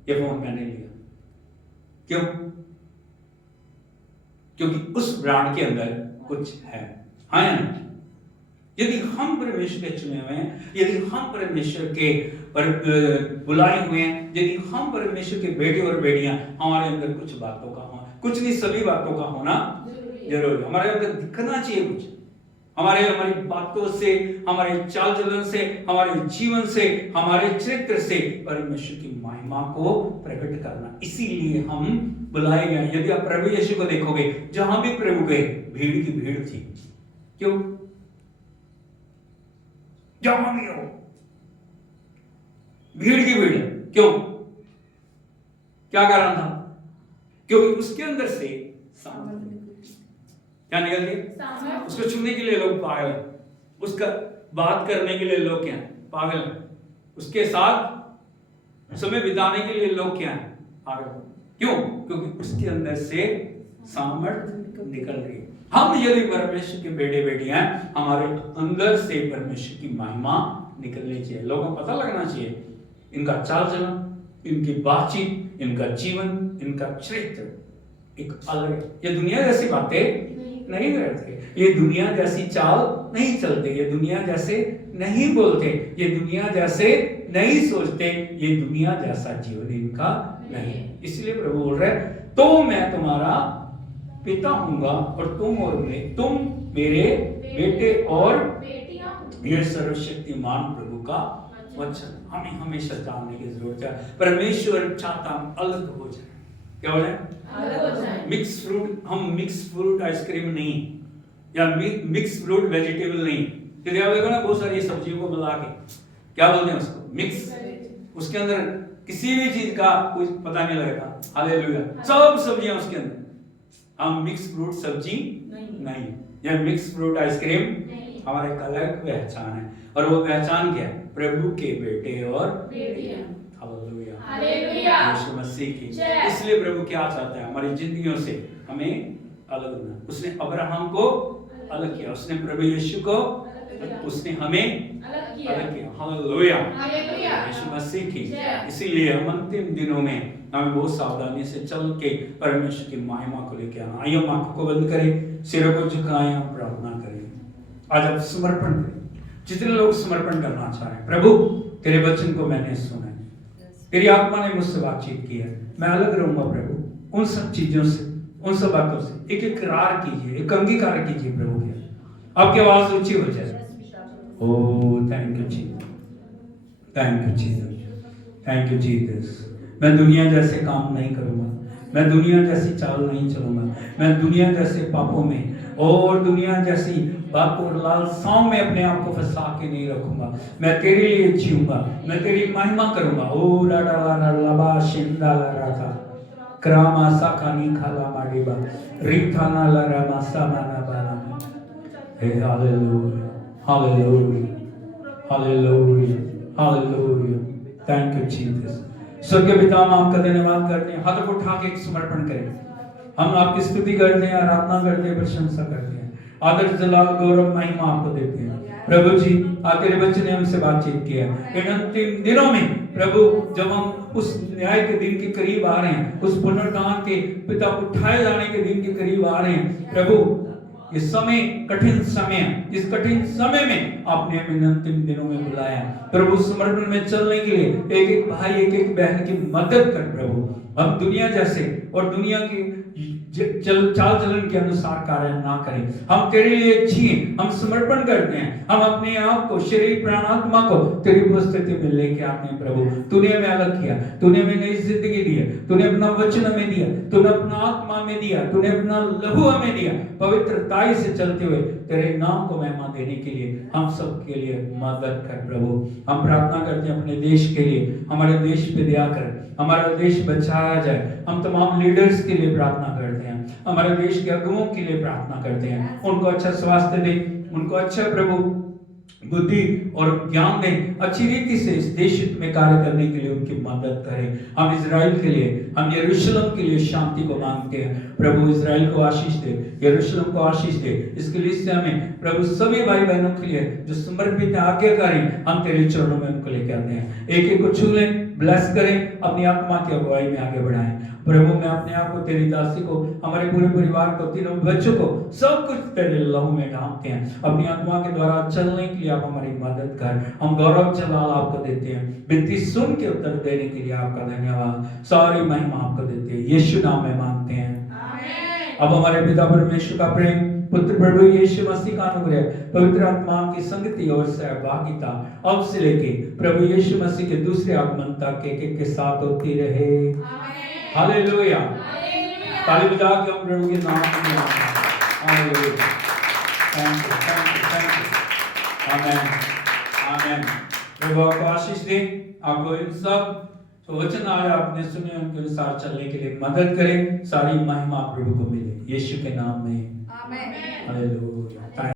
ये फोन मैंने लिया। क्यों? क्योंकि उस ब्रांड के अंदर कुछ है। हाँ या नहीं? यदि हम परमेश्वर के चुने हुए हैं, यदि हम परमेश्वर के बुलाए हुए हैं, यदि हम परमेश्वर के बेटे और बेटियां, हमारे अंदर कुछ बातों का होना, कुछ नहीं सभी बातों का होना जरूरी। हमारे अंदर दिखना चाहिए कुछ, हमारी बातों से, हमारे चाल चलन से, हमारे जीवन से, हमारे चरित्र से परमेश्वर की महिमा को प्रकट करना। इसीलिए हम बुलाए गए। यदि आप प्रभु यीशु को देखोगे, जहां भी प्रभु गए भीड़ की भीड़ थी। क्यों? जहां भी हो भीड़ की भीड़। क्यों? क्या कारण था? क्योंकि उसके अंदर से क्या निकल गया? उसको छूने के लिए लोग पागल हैं, उसका बात करने के लिए लोग क्या हैं? पागल हैं, उसके साथ समय बिताने के लिए लोग क्या हैं? पागल। क्यों? क्योंकि उसके अंदर से सामर्थ निकल रही है। हम यदि परमेश्वर के बेटे बेटियां हैं, हमारे अंदर से परमेश्वर की महिमा निकलनी चाहिए। लोगों को पता लगना चाहिए इनका चाल चलन, इनकी बातचीत, इनका जीवन, इनका चरित्र एक अलग है। ये दुनिया जैसी बातें नहीं करते, ये दुनिया जैसी चाल नहीं चलते, ये दुनिया जैसे नहीं बोलते, ये दुनिया जैसे नहीं सोचते, ये दुनिया जैसा जीवन इनका नहीं। इसलिए प्रभु बोल रहे तो मैं तुम्हारा पिता हूँगा और तुम मेरे बेटे और बेटियां हो। ये सर्वशक्तिमान प्रभु का वचन हमें हमेशा जानने की जरूरत है। परमेश्वर चाहता हम अलग हो जाए। क्या हो जाए? अलग हो जाए। मिक्स फ्रूट, हम मिक्स फ्रूट आइसक्रीम नहीं, या मिक्स फ्रूट वेजिटेबल नहीं। फिर आप देखो ना बहुत सारी सब्जियों को मिला के क्या बोलते हैं उसको, मिक्स। उसके अंदर किसी भी चीज का कुछ पता नहीं लगेगा। हालेलुया, सब सब्जियां उसके अंदर। हम मिक्स फ्रूट सब्जी नहीं, या मिक्स फ्रूट आइसक्रीम नहीं। हमारा एक अलग पहचान है, और वो पहचान क्या है? प्रभु के बेटे और बेटियां। Hallelujah, hallelujah. यीशु मसीह की। जय। इसलिए प्रभु क्या चाहता है? हमारी जिंदगियों से हमें अलग होना। उसने अब्राहम को अलग किया, उसने प्रभु यीशु को, उसने हमें अलग किया। अलग किया। Hallelujah, hallelujah. यीशु मसीह की। जय। इसीलिए हम अंतिम दिनों में हमें बहुत सावधानी से चल के परमेश्वर की महिमा को लेके आना। आइए हम आंखों को बंद करें, सिरों को झुकाएं, हम प्रार्थना करें। आज आप समर्पण करें। जितने लोग समर्पण करना चाह रहे हैं, प्रभु तेरे वचन को मैंने सुना है, तेरी आत्मा ने मुझसे बातचीत की है, मैं अलग रहूंगा प्रभु उन सब चीजों से, उन सब बातों से। एक इकरार कीजिए, एक अंगीकार कीजिए प्रभु के। आपकी आवाज ऊंची हो जाए। ओह thank you Jesus, thank you Jesus, thank you Jesus. मैं दुनिया जैसे काम नहीं करूंगा, मैं दुनिया जैसी चाल नहीं चलूंगा, मैं दुनिया जैसे पापों में और दुनिया जैसी बातों और लालसाओं में अपने आप को फंसा के नहीं रखूंगा। मैं तेरे लिए जीऊंगा, मैं तेरी महिमा करूंगा। ओ ला ला ला ला लबा शिंदा ला रा था क्रामा साखानी खाला माडीबा रीथाना ला रा मासा माना बाला। हे hallelujah, hallelujah, hallelujah, hallelujah. Thank you Jesus. स्वर्गीय पिता, हम आपका धन्यवाद करते हैं। हाथ उठा के एक समर्पण करें। हम आपकी स्तुति करते हैं, आराधना करते हैं, प्रशंसा करते हैं, आदर जलाल गौरव महिमा आपको देते हैं। प्रभु जी, आज तेरे बच्चे ने हमसे बातचीत किया। इन अंतिम दिनों में प्रभु, जब हम उस न्याय के दिन के करीब आ रहे हैं, उस पुनरुत्थान के पिता उठाए जाने के दिन के करीब आ रहे हैं प्रभु, ये समय कठिन समय, इस कठिन समय में आपने हमें अंतिम दिनों में बुलाया प्रभु, समर्पण में चलने के लिए। एक एक भाई, एक एक बहन की मदद कर प्रभु। हम दुनिया जैसे और दुनिया की चाल चलन के अनुसार कार्य ना करें, हम तेरे लिए जिए। हम समर्पण करते हैं, हम अपने आप को, शरीर प्राण आत्मा को तेरी उपस्थिति में लेके आते हैं प्रभु। तूने हमें अलग किया, तूने हमें नई जिंदगी दी है, तूने अपना वचन हमें दिया, तूने अपना आत्मा में दिया, तूने अपना लहू हमें दिया। पवित्रताई से चलते हुए तेरे नाम को महिमा देने के लिए हम सब के लिए मदद कर प्रभु। हम प्रार्थना करते हैं अपने देश के लिए, हमारे देश पे दया कर, हमारा देश बचाया जाए। हम तमाम लीडर्स के लिए प्रार्थना करते हैं, हमारे देश के अगुवों के लिए प्रार्थना करते हैं। उनको अच्छा स्वास्थ्य दे, उनको अच्छा प्रभु बुद्धि और ज्ञान दें, अच्छी रीति से इस देश में कार्य करने के लिए उनकी मदद करें। हम इजराइल के लिए, हम यरूशलेम के लिए शांति को मांगते हैं प्रभु। इजराइल को आशीष दे, यरूशलेम को आशीष दे। इसके लिए से हमें प्रभु सभी भाई बहनों के लिए जो समर्पित है, आज्ञाकारी, हम तेरे चरणों में उनको लेकर आते हैं। एक एक को छू लें, ब्लेस करें, अपनी आत्मा की अगुवाई में आगे बढ़ाएं प्रभु। मैं अपने आप को, तेरी दासी को, हमारे पूरे परिवार को, तीनों बच्चों को, सब कुछ तेरे लहू में ढांपते हैं। अपनी आत्मा के द्वारा चलने के लिए आप हमारी मदद कर। हम गौरव जलाल आपको देते हैं, विनती सुन के उत्तर देने के लिए आपका धन्यवाद, सारी महिमा आपको देते हैं। यीशु नाम में मांगते हैं, आमीन। अब हमारे पिता परमेश्वर का प्रेम, पुत्र प्रभु यीशु मसीह का अनुग्रह, पवित्र आत्मा की संगति और सहभागिता अब से लेके प्रभु यीशु मसीह के दूसरे आगमन तक एक के साथ होती रहे। हालेलुया, ताली बजा के हम प्रभु के नाम में hallelujah. Thank you, thank you, thank you. आमीन, आमीन। प्रभु आपको आशीष दे, आपको इन सब तो वचन आज आपने सुने उनके अनुसार चलने के लिए मदद करें। सारी महिमा प्रभु को मिले, यीशु के नाम में आमीन। हालेलुया।